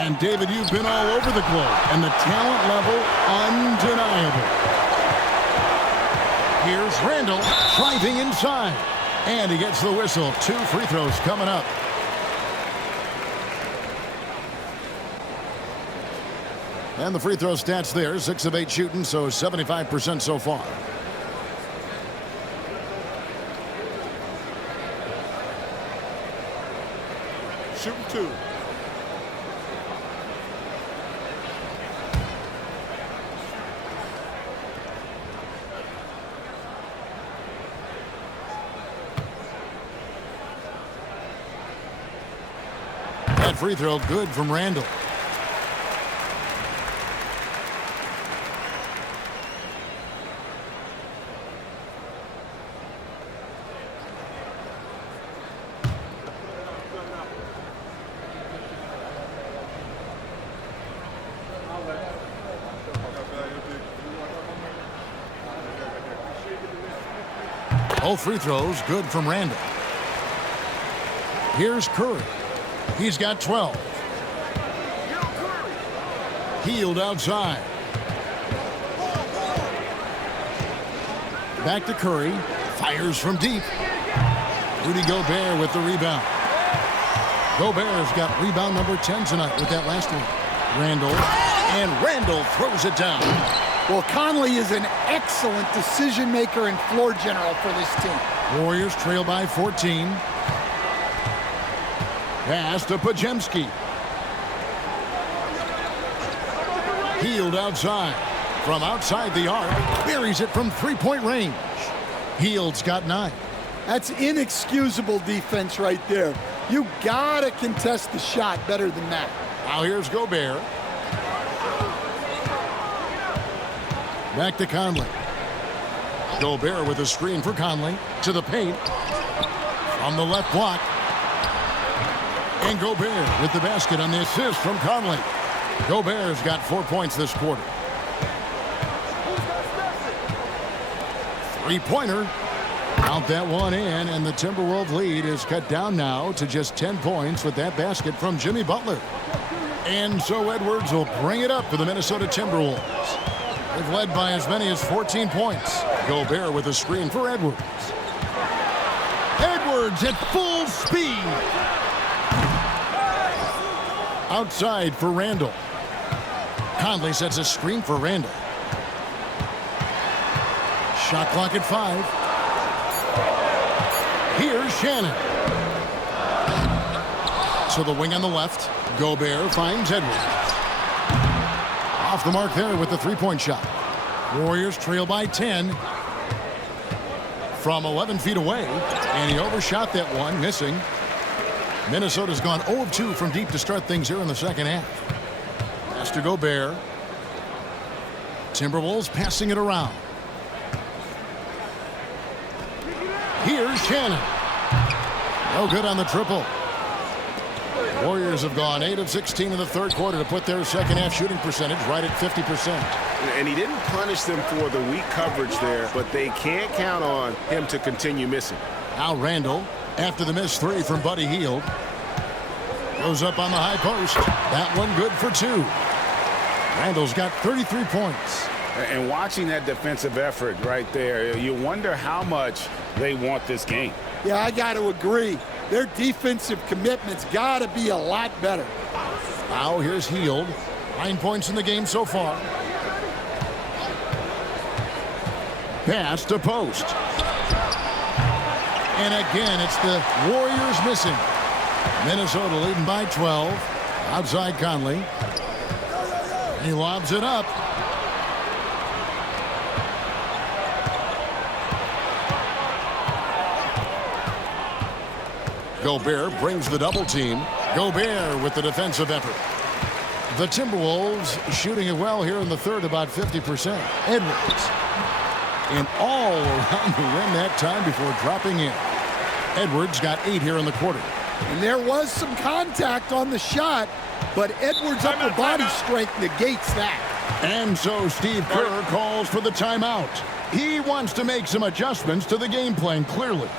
And David, you've been all over the globe, and the talent level undeniable. Here's Randall driving inside. And he gets the whistle. 2 free throws coming up. And the free throw stats there, 6 of 8 shooting, so 75% so far. Shooting 2. That free throw good from Randall. Both free throws good from Randall. Here's Curry. He's got 12. Healed outside. Back to Curry. Fires from deep. Rudy Gobert with the rebound. Gobert's got rebound number 10 tonight with that last one. Randall. And Randall throws it down. Well, Conley is an excellent decision maker and floor general for this team. Warriors trail by 14. Pass to Podziemski. Healed outside. From outside the arc. Buries it from three-point range. Hield's got 9. That's inexcusable defense right there. You gotta contest the shot better than that. Now here's Gobert. Back to Conley. Gobert with a screen for Conley. To the paint. From the left block. And Gobert with the basket on the assist from Conley. Gobert's got 4 points this quarter. Three-pointer. Count that one in, and the Timberwolves lead is cut down now to just 10 points with that basket from Jimmy Butler. And so Edwards will bring it up for the Minnesota Timberwolves. They've led by as many as 14 points. Gobert with a screen for Edwards. Edwards at full speed. Outside for Randall. Conley sets a screen for Randall. Shot clock at 5. Here's Shannon. So the wing on the left. Gobert finds Edwards. Off the mark there with the three-point shot. Warriors trail by 10. From 11 feet away. And he overshot that one, missing. Minnesota's gone 0 of 2 from deep to start things here in the second half. Pass to Gobert. Timberwolves passing it around. Here's Shannon. No good on the triple. Warriors have gone 8 of 16 in the third quarter to put their second half shooting percentage right at 50%. And he didn't punish them for the weak coverage there, but they can't count on him to continue missing. Now Randall, after the missed 3 from Buddy Hield, goes up on the high post. That one good for 2. Randall's got 33 points. And watching that defensive effort right there, you wonder how much they want this game. Yeah, I got to agree. Their defensive commitment's got to be a lot better. Now here's Hield. 9 points in the game so far. Pass to post. And again, it's the Warriors missing. Minnesota leading by 12. Outside Conley. He lobs it up. Gobert brings the double team. Gobert with the defensive effort. The Timberwolves shooting it well here in the third, about 50%. Edwards. And all around the rim that time before dropping in. Edwards got 8 here in the quarter. And there was some contact on the shot, but Edwards' upper body strength negates that. And so Steve Kerr calls for the timeout. He wants to make some adjustments to the game plan, clearly.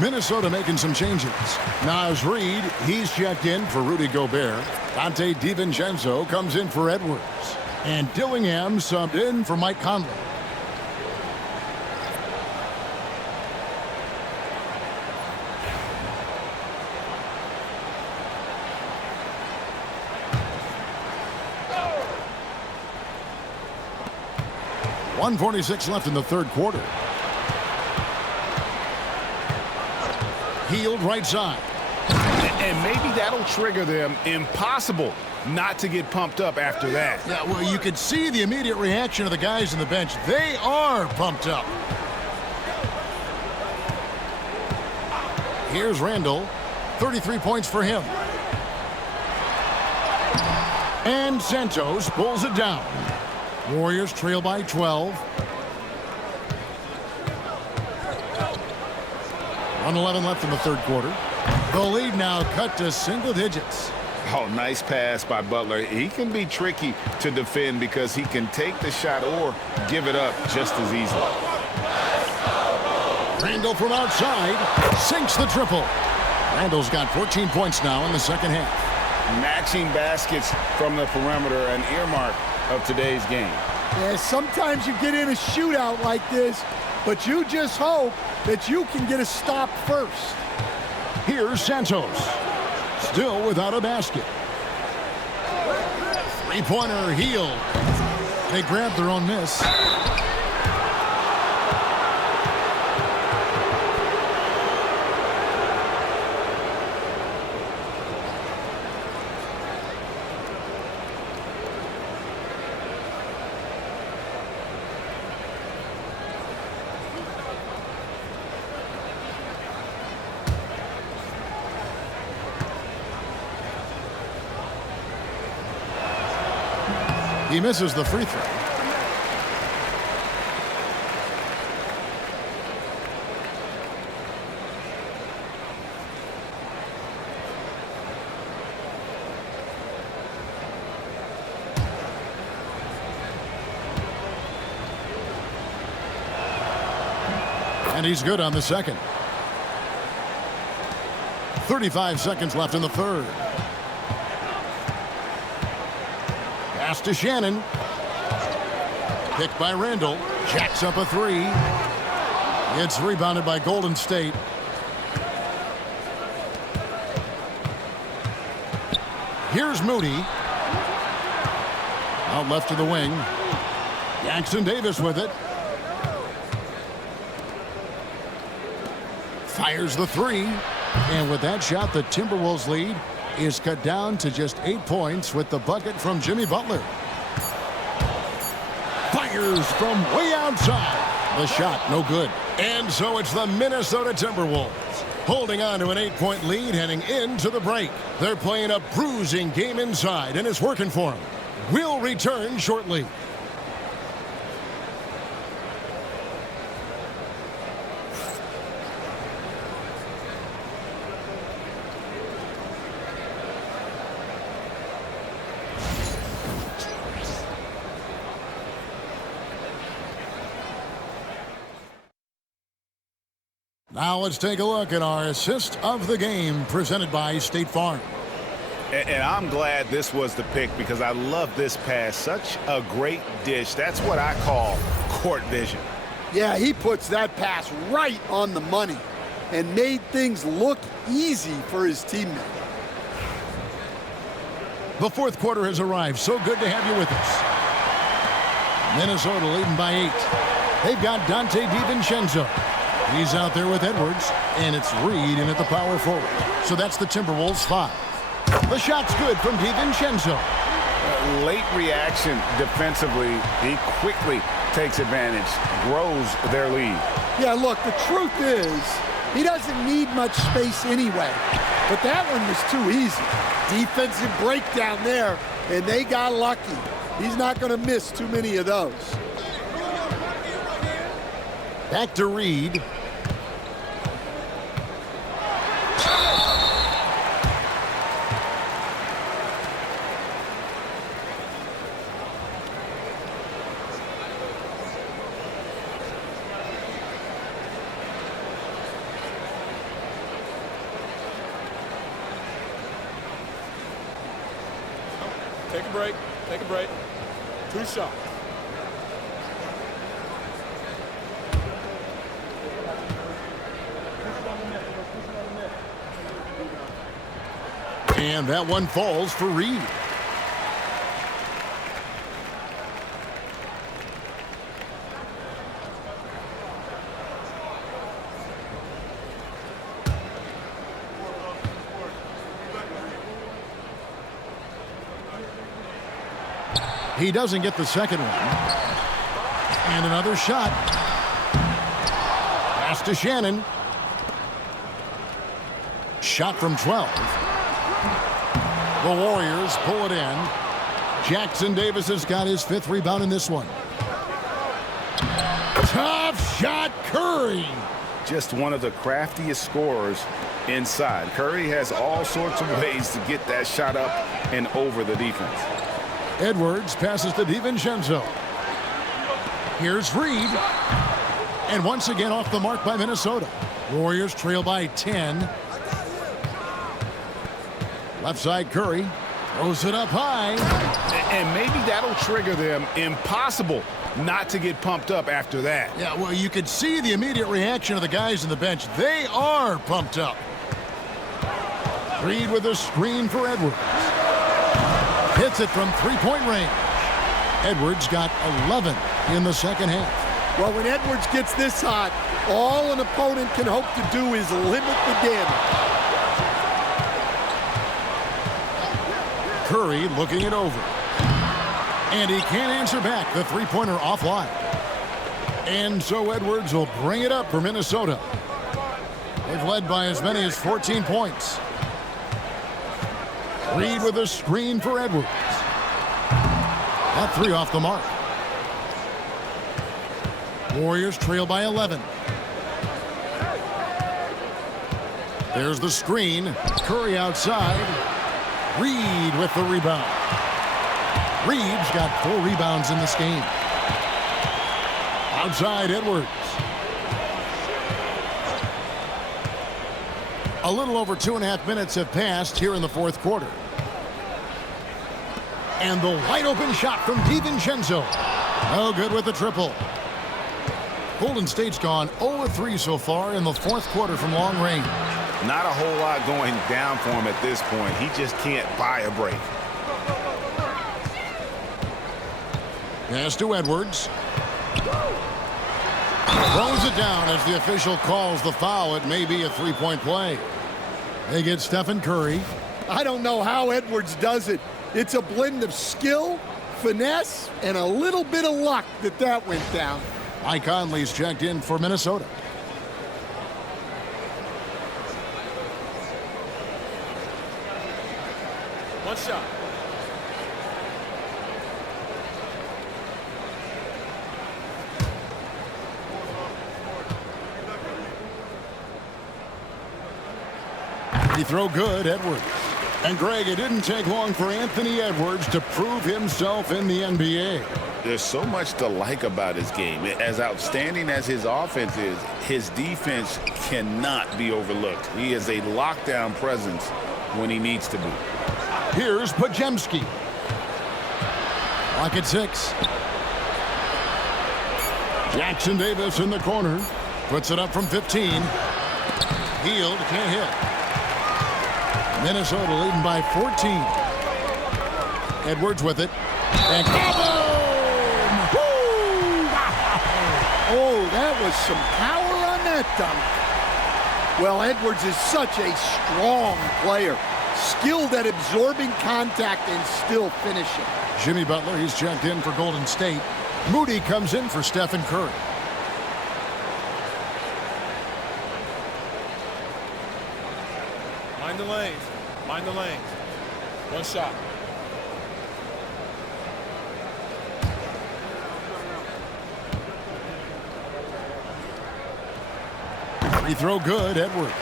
Minnesota making some changes. Naz Reid, he's checked in for Rudy Gobert. Dante DiVincenzo comes in for Edwards. And Dillingham subbed in for Mike Conley. .146 left in the third quarter. Healed right side. And maybe that'll trigger them. Impossible not to get pumped up after that. Yeah, well, you could see the immediate reaction of the guys on the bench. They are pumped up. Here's Randall. 33 points for him. And Santos pulls it down. Warriors trail by 12. 1:11 left in the third quarter. The lead now cut to single digits. Oh, nice pass by Butler. He can be tricky to defend because he can take the shot or give it up just as easily. Randall from outside sinks the triple. Randall's got 14 points now in the second half. Matching baskets from the perimeter, an earmark of today's game. Yeah, sometimes you get in a shootout like this, but you just hope that you can get a stop first. Here's Santos. Still without a basket. Three-pointer heel. They grabbed their own miss. He misses the free throw. And he's good on the second. 35 seconds left in the third. Pass to Shannon. Picked by Randall. Jacks up a three. It's rebounded by Golden State. Here's Moody. Out left to the wing. Jackson Davis with it. Fires the three. And with that shot, the Timberwolves lead is cut down to just 8 points with the bucket from Jimmy Butler. Fires from way outside. The shot, no good. And so it's the Minnesota Timberwolves holding on to an 8-point lead heading into the break. They're playing a bruising game inside, and it's working for them. We'll return shortly. Now let's take a look at our assist of the game presented by State Farm. And I'm glad this was the pick because I love this pass. Such a great dish. That's what I call court vision. Yeah, he puts that pass right on the money and made things look easy for his teammate. The fourth quarter has arrived. So good to have you with us. Minnesota leading by 8. They've got Dante DiVincenzo. He's out there with Edwards, and it's Reed in at the power forward. So that's the Timberwolves 5. The shot's good from DiVincenzo. Late reaction defensively. He quickly takes advantage, grows their lead. Yeah, look, the truth is, he doesn't need much space anyway. But that one was too easy. Defensive breakdown there, and they got lucky. He's not going to miss too many of those. Back to Reed. Take a break. Take a break. 2 shots. And that one falls for Reed. He doesn't get the second one. And another shot. Pass to Shannon. Shot from 12. The Warriors pull it in. Jackson Davis has got his 5th rebound in this one. Tough shot, Curry. Just one of the craftiest scorers inside. Curry has all sorts of ways to get that shot up and over the defense. Edwards passes to DiVincenzo. Here's Reed. And once again off the mark by Minnesota. Warriors trail by 10. Left side Curry. Throws it up high. And maybe that'll trigger them. Impossible not to get pumped up after that. Yeah, well, you could see the immediate reaction of the guys on the bench. They are pumped up. Reed with a screen for Edwards. Hits it from 3-point range. Edwards got 11 in the second half. Well, when Edwards gets this hot, all an opponent can hope to do is limit the damage. Curry looking it over. And he can't answer back. The three-pointer offline. And so Edwards will bring it up for Minnesota. They've led by as many as 14 points. Reed with a screen for Edwards. That 3 off the mark. Warriors trail by 11. There's the screen. Curry outside. Reed with the rebound. Reed's got 4 rebounds in this game. Outside Edwards. A little over 2.5 minutes have passed here in the fourth quarter. And the wide open shot from DiVincenzo. No good with the triple. Golden State's gone 0-3 so far in the fourth quarter from long range. Not a whole lot going down for him at this point. He just can't buy a break. Pass to Edwards. Throws it down as the official calls the foul. It may be a 3-point play. They get Steph and Curry. I don't know how Edwards does it. It's a blend of skill, finesse, and a little bit of luck that went down. Mike Conley's checked in for Minnesota. One shot. He throw good, Edwards. And Greg, it didn't take long for Anthony Edwards to prove himself in the NBA. There's so much to like about his game. As outstanding as his offense is, his defense cannot be overlooked. He is a lockdown presence when he needs to be. Here's Podziemski. Clock at 6. Jackson Davis in the corner. Puts it up from 15. Hield can't hit. Minnesota leading by 14. Edwards with it. And boom! Oh, that was some power on that dunk. Well, Edwards is such a strong player. Skilled at absorbing contact and still finishing. Jimmy Butler, he's checked in for Golden State. Moody comes in for Stephen Curry. Mind the lanes. Mind the lanes. One shot. Free throw good, Edwards.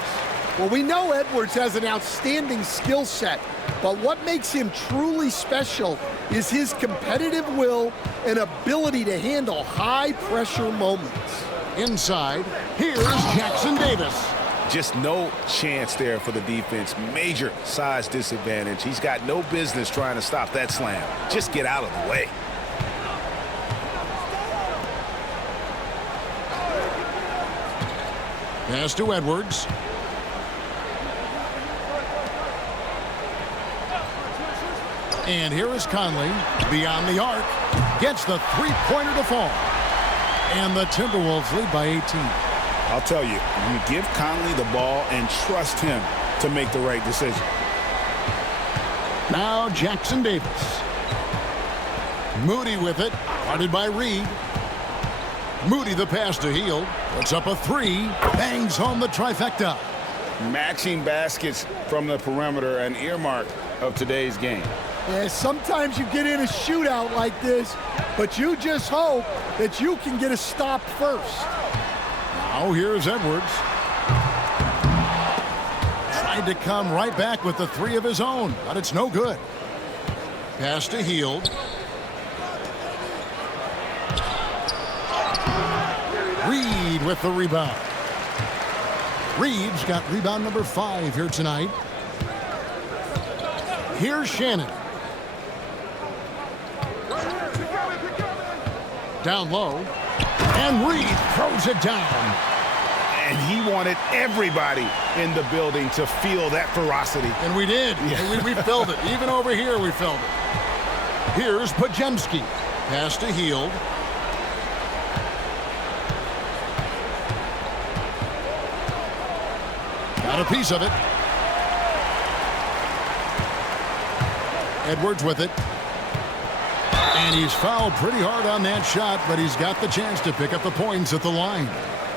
Well, we know Edwards has an outstanding skill set, but what makes him truly special is his competitive will and ability to handle high-pressure moments. Inside, here's Jackson Davis. Just no chance there for the defense. Major size disadvantage. He's got no business trying to stop that slam. Just get out of the way. Pass to Edwards. And here is Conley beyond the arc. Gets the three-pointer to fall. And the Timberwolves lead by 18. I'll tell you, you give Conley the ball and trust him to make the right decision. Now Jackson Davis. Moody with it. Guarded by Reed. Moody the pass to Hield. Puts up a three. Bangs home the trifecta. Matching baskets from the perimeter, an earmark of today's game. Yeah, sometimes you get in a shootout like this, but you just hope that you can get a stop first. Now here's Edwards. Tried to come right back with the three of his own, but it's no good. Pass to Hield. Reed with the rebound. Reed's got rebound number 5 here tonight. Here's Shannon. Down low. And Reed throws it down. And he wanted everybody in the building to feel that ferocity. And we did. Yeah. We felt it. Even over here, we felt it. Here's Podziemski. Pass to Hield. Got a piece of it. Edwards with it. And he's fouled pretty hard on that shot, but he's got the chance to pick up the points at the line.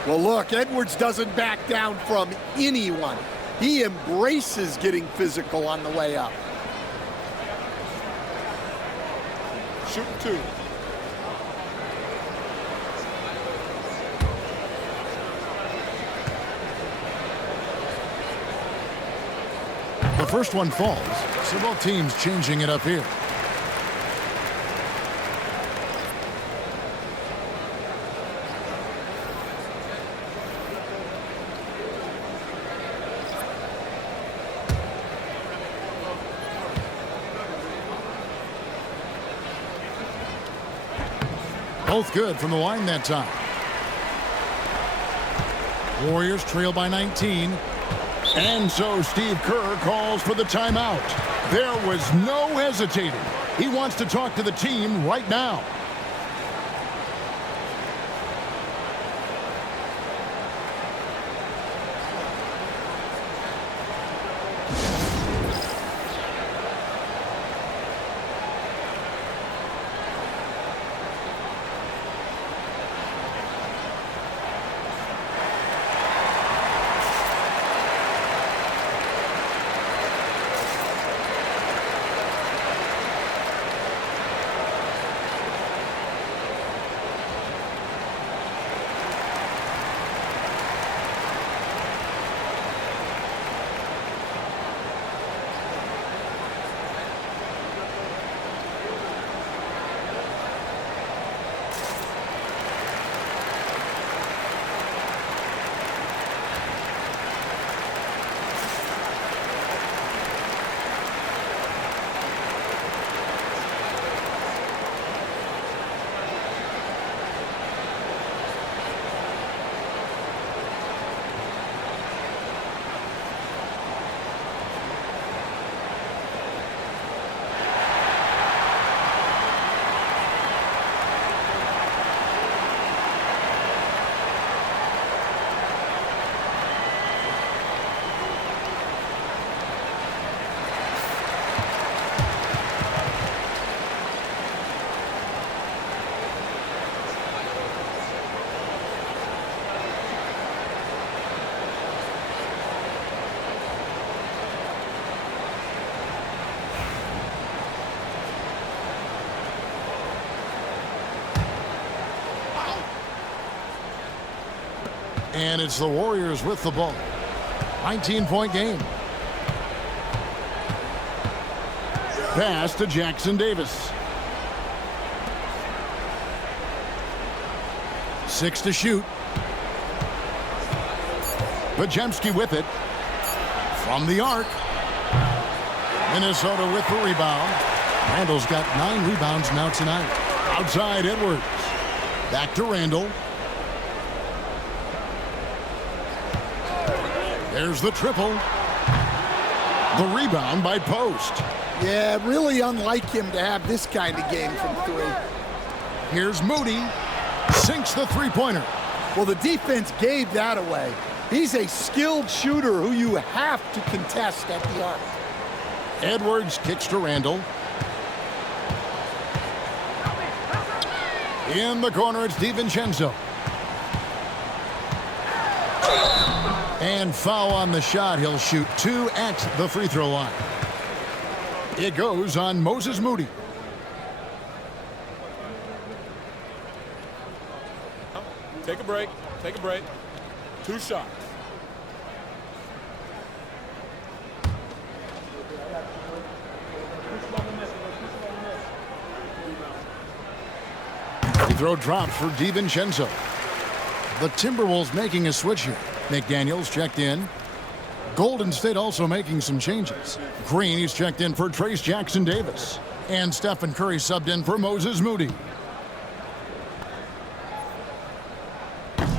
Well, look, Edwards doesn't back down from anyone. He embraces getting physical on the way up. Shooting 2. The first one falls. So both teams changing it up here. Both good from the line that time. Warriors trail by 19. And so Steve Kerr calls for the timeout. There was no hesitating. He wants to talk to the team right now. And it's the Warriors with the ball. 19-point game. Pass to Jackson Davis. 6 to shoot. Podziemski with it. From the arc. Minnesota with the rebound. Randall's got 9 rebounds now tonight. Outside Edwards. Back to Randall. There's the triple. The rebound by Post. Yeah, really unlike him to have this kind of game from 3. Here's Moody. Sinks the three-pointer. Well, the defense gave that away. He's a skilled shooter who you have to contest at the arc. Edwards kicks to Randall. In the corner, it's DiVincenzo. And foul on the shot. He'll shoot 2 at the free throw line. It goes on Moses Moody. Take a break. Take a break. 2 shots. Free throw drops for DiVincenzo. The Timberwolves making a switch here. McDaniels checked in. Golden State also making some changes. Green, he's checked in for Trace Jackson Davis. And Stephen Curry subbed in for Moses Moody.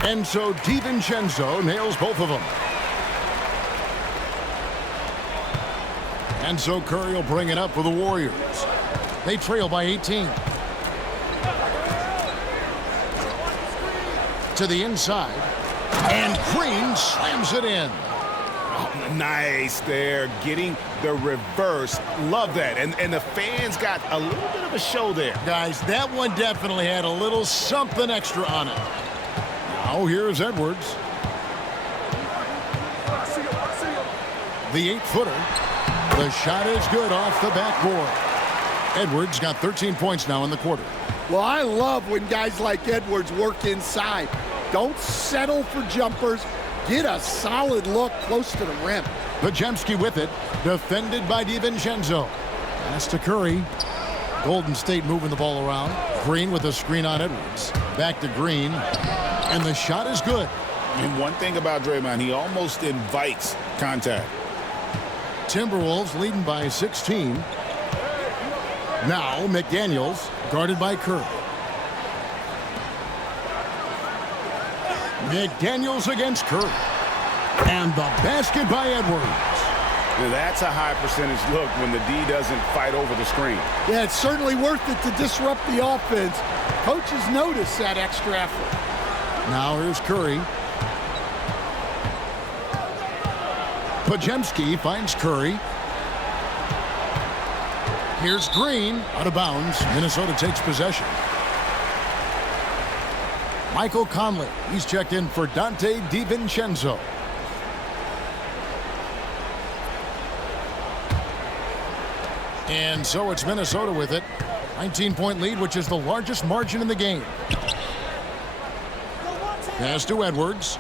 And so DiVincenzo nails both of them. And so Curry will bring it up for the Warriors. They trail by 18. To the inside. And Green slams it in. Oh, nice there, getting the reverse. Love that. And the fans got a little bit of a show there. Guys, that one definitely had a little something extra on it. Now here's Edwards. The 8-footer. The shot is good off the backboard. Edwards got 13 points now in the quarter. Well, I love when guys like Edwards work inside. Don't settle for jumpers. Get a solid look close to the rim. Podziemski with it. Defended by DiVincenzo. Pass to Curry. Golden State moving the ball around. Green with a screen on Edwards. Back to Green. And the shot is good. And one thing about Draymond, he almost invites contact. Timberwolves leading by 16. Now McDaniels guarded by Curry. McDaniels against Curry. And the basket by Edwards. Now that's a high percentage look when the D doesn't fight over the screen. Yeah, it's certainly worth it to disrupt the offense. Coaches notice that extra effort. Now here's Curry. Podziemski finds Curry. Here's Green. Out of bounds. Minnesota takes possession. Michael Conley. He's checked in for Dante DiVincenzo. And so it's Minnesota with it. 19-point lead, which is the largest margin in the game. Pass to Edwards.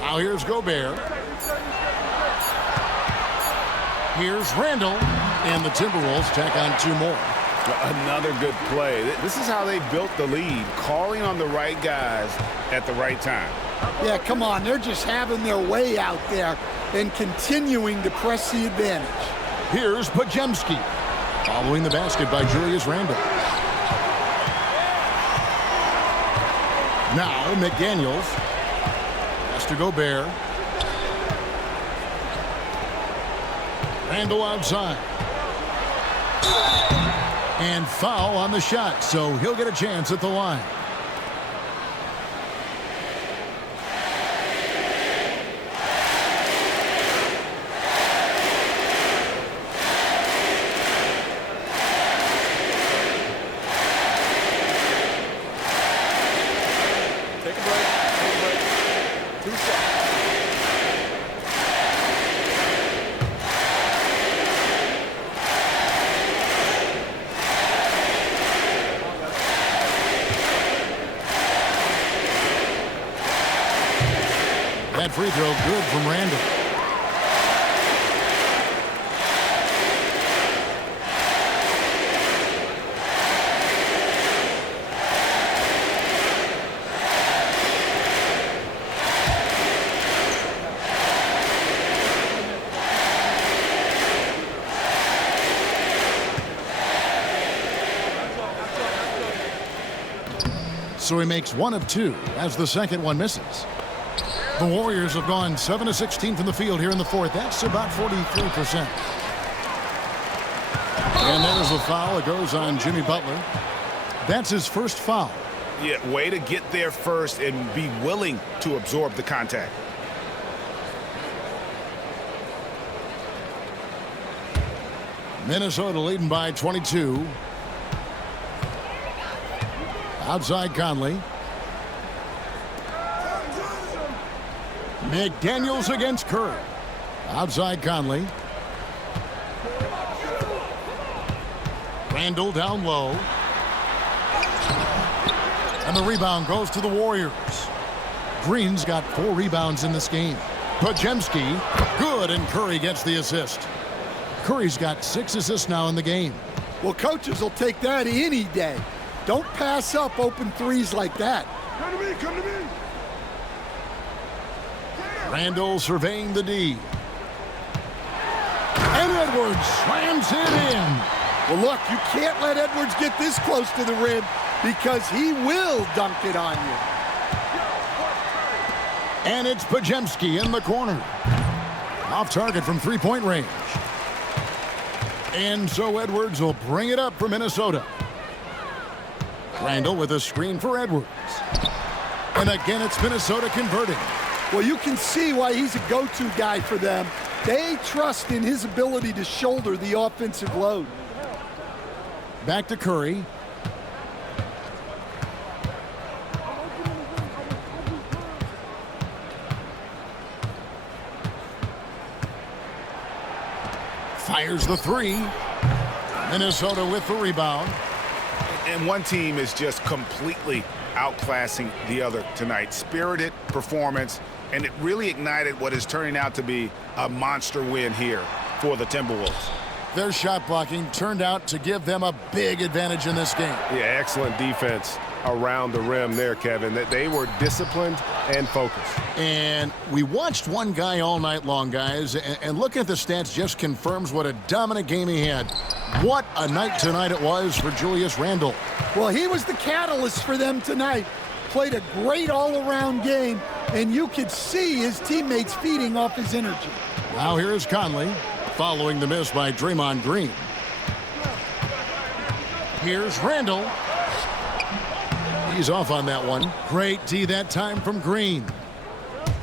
Now here's Gobert. Here's Randall. And the Timberwolves tack on 2 more. Another good play. This is how they built the lead, calling on the right guys at the right time. Yeah, come on. They're just having their way out there and continuing to press the advantage. Here's Podziemski. Following the basket by Julius Randle. Now McDaniels. Pass to Gobert. Randle outside. And foul on the shot, so he'll get a chance at the line. Take a break. Take a break. 2 shots. So he makes 1 of 2 as the second one misses. The Warriors have gone 7 of 16 from the field here in the fourth. That's about 43%. And that is a foul. It goes on Jimmy Butler. That's his first foul. Yeah, way to get there first and be willing to absorb the contact. Minnesota leading by 22. Outside Conley. McDaniels against Curry. Outside Conley. Randall down low. And the rebound goes to the Warriors. Green's got 4 rebounds in this game. Podziemski, good, and Curry gets the assist. Curry's got 6 assists now in the game. Well, coaches will take that any day. Don't pass up open threes like that. Come to me, come to me. Randall surveying the D. And Edwards slams it in. Well, look, you can't let Edwards get this close to the rim because he will dunk it on you. And it's Podziemski in the corner. Off target from three-point range. And so Edwards will bring it up for Minnesota. Randall with a screen for Edwards. And again, it's Minnesota converting. Well, you can see why he's a go-to guy for them. They trust in his ability to shoulder the offensive load. Back to Curry. Fires the 3. Minnesota with the rebound. And one team is just completely outclassing the other tonight. Spirited performance, and it really ignited what is turning out to be a monster win here for the Timberwolves. Their shot blocking turned out to give them a big advantage in this game. Yeah, excellent defense around the rim there, Kevin. That they were disciplined and focused. And we watched one guy all night long, guys, and looking at the stats just confirms what a dominant game he had. What a night tonight it was for Julius Randle. Well, he was the catalyst for them tonight. Played a great all-around game, and you could see his teammates feeding off his energy. Now here is Conley, following the miss by Draymond Green. Here's Randle. He's off on that one. Great D that time from Green.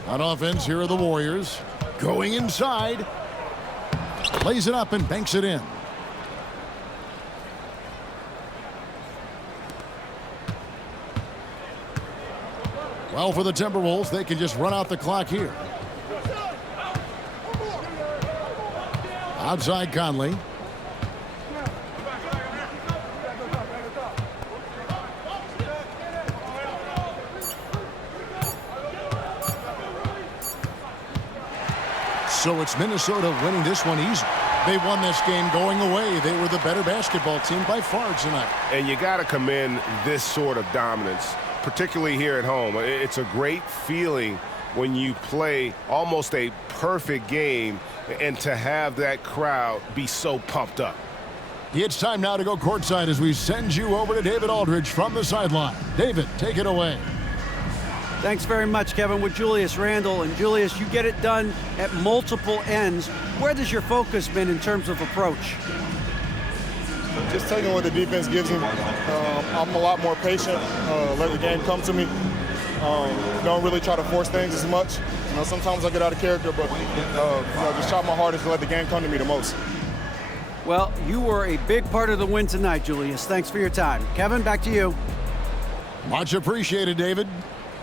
On offense, here are the Warriors. Going inside. Lays it up and banks it in. Well, for the Timberwolves, they can just run out the clock here. Outside Conley. So it's Minnesota winning this one easy. They won this game going away. They were the better basketball team by far tonight. And you got to commend this sort of dominance, particularly here at home. It's a great feeling when you play almost a perfect game and to have that crowd be so pumped up. It's time now to go courtside as we send you over to David Aldridge from the sideline. David, take it away. Thanks very much, Kevin. With Julius Randle. And Julius, you get it done at multiple ends. Where does your focus been in terms of approach? Just taking what the defense gives him. I'm a lot more patient, let the game come to me. Don't really try to force things as much. Sometimes I get out of character, but just try my hardest to let the game come to me the most. Well, you were a big part of the win tonight, Julius. Thanks for your time. Kevin, back to you. Much appreciated, David.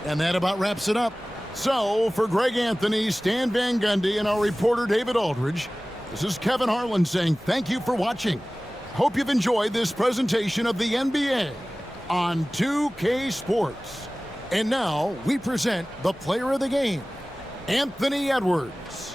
And that about wraps it up. So, for Greg Anthony, Stan Van Gundy, and our reporter David Aldridge, this is Kevin Harlan saying thank you for watching. Hope you've enjoyed this presentation of the NBA on 2K Sports. And now we present the player of the game, Anthony Edwards.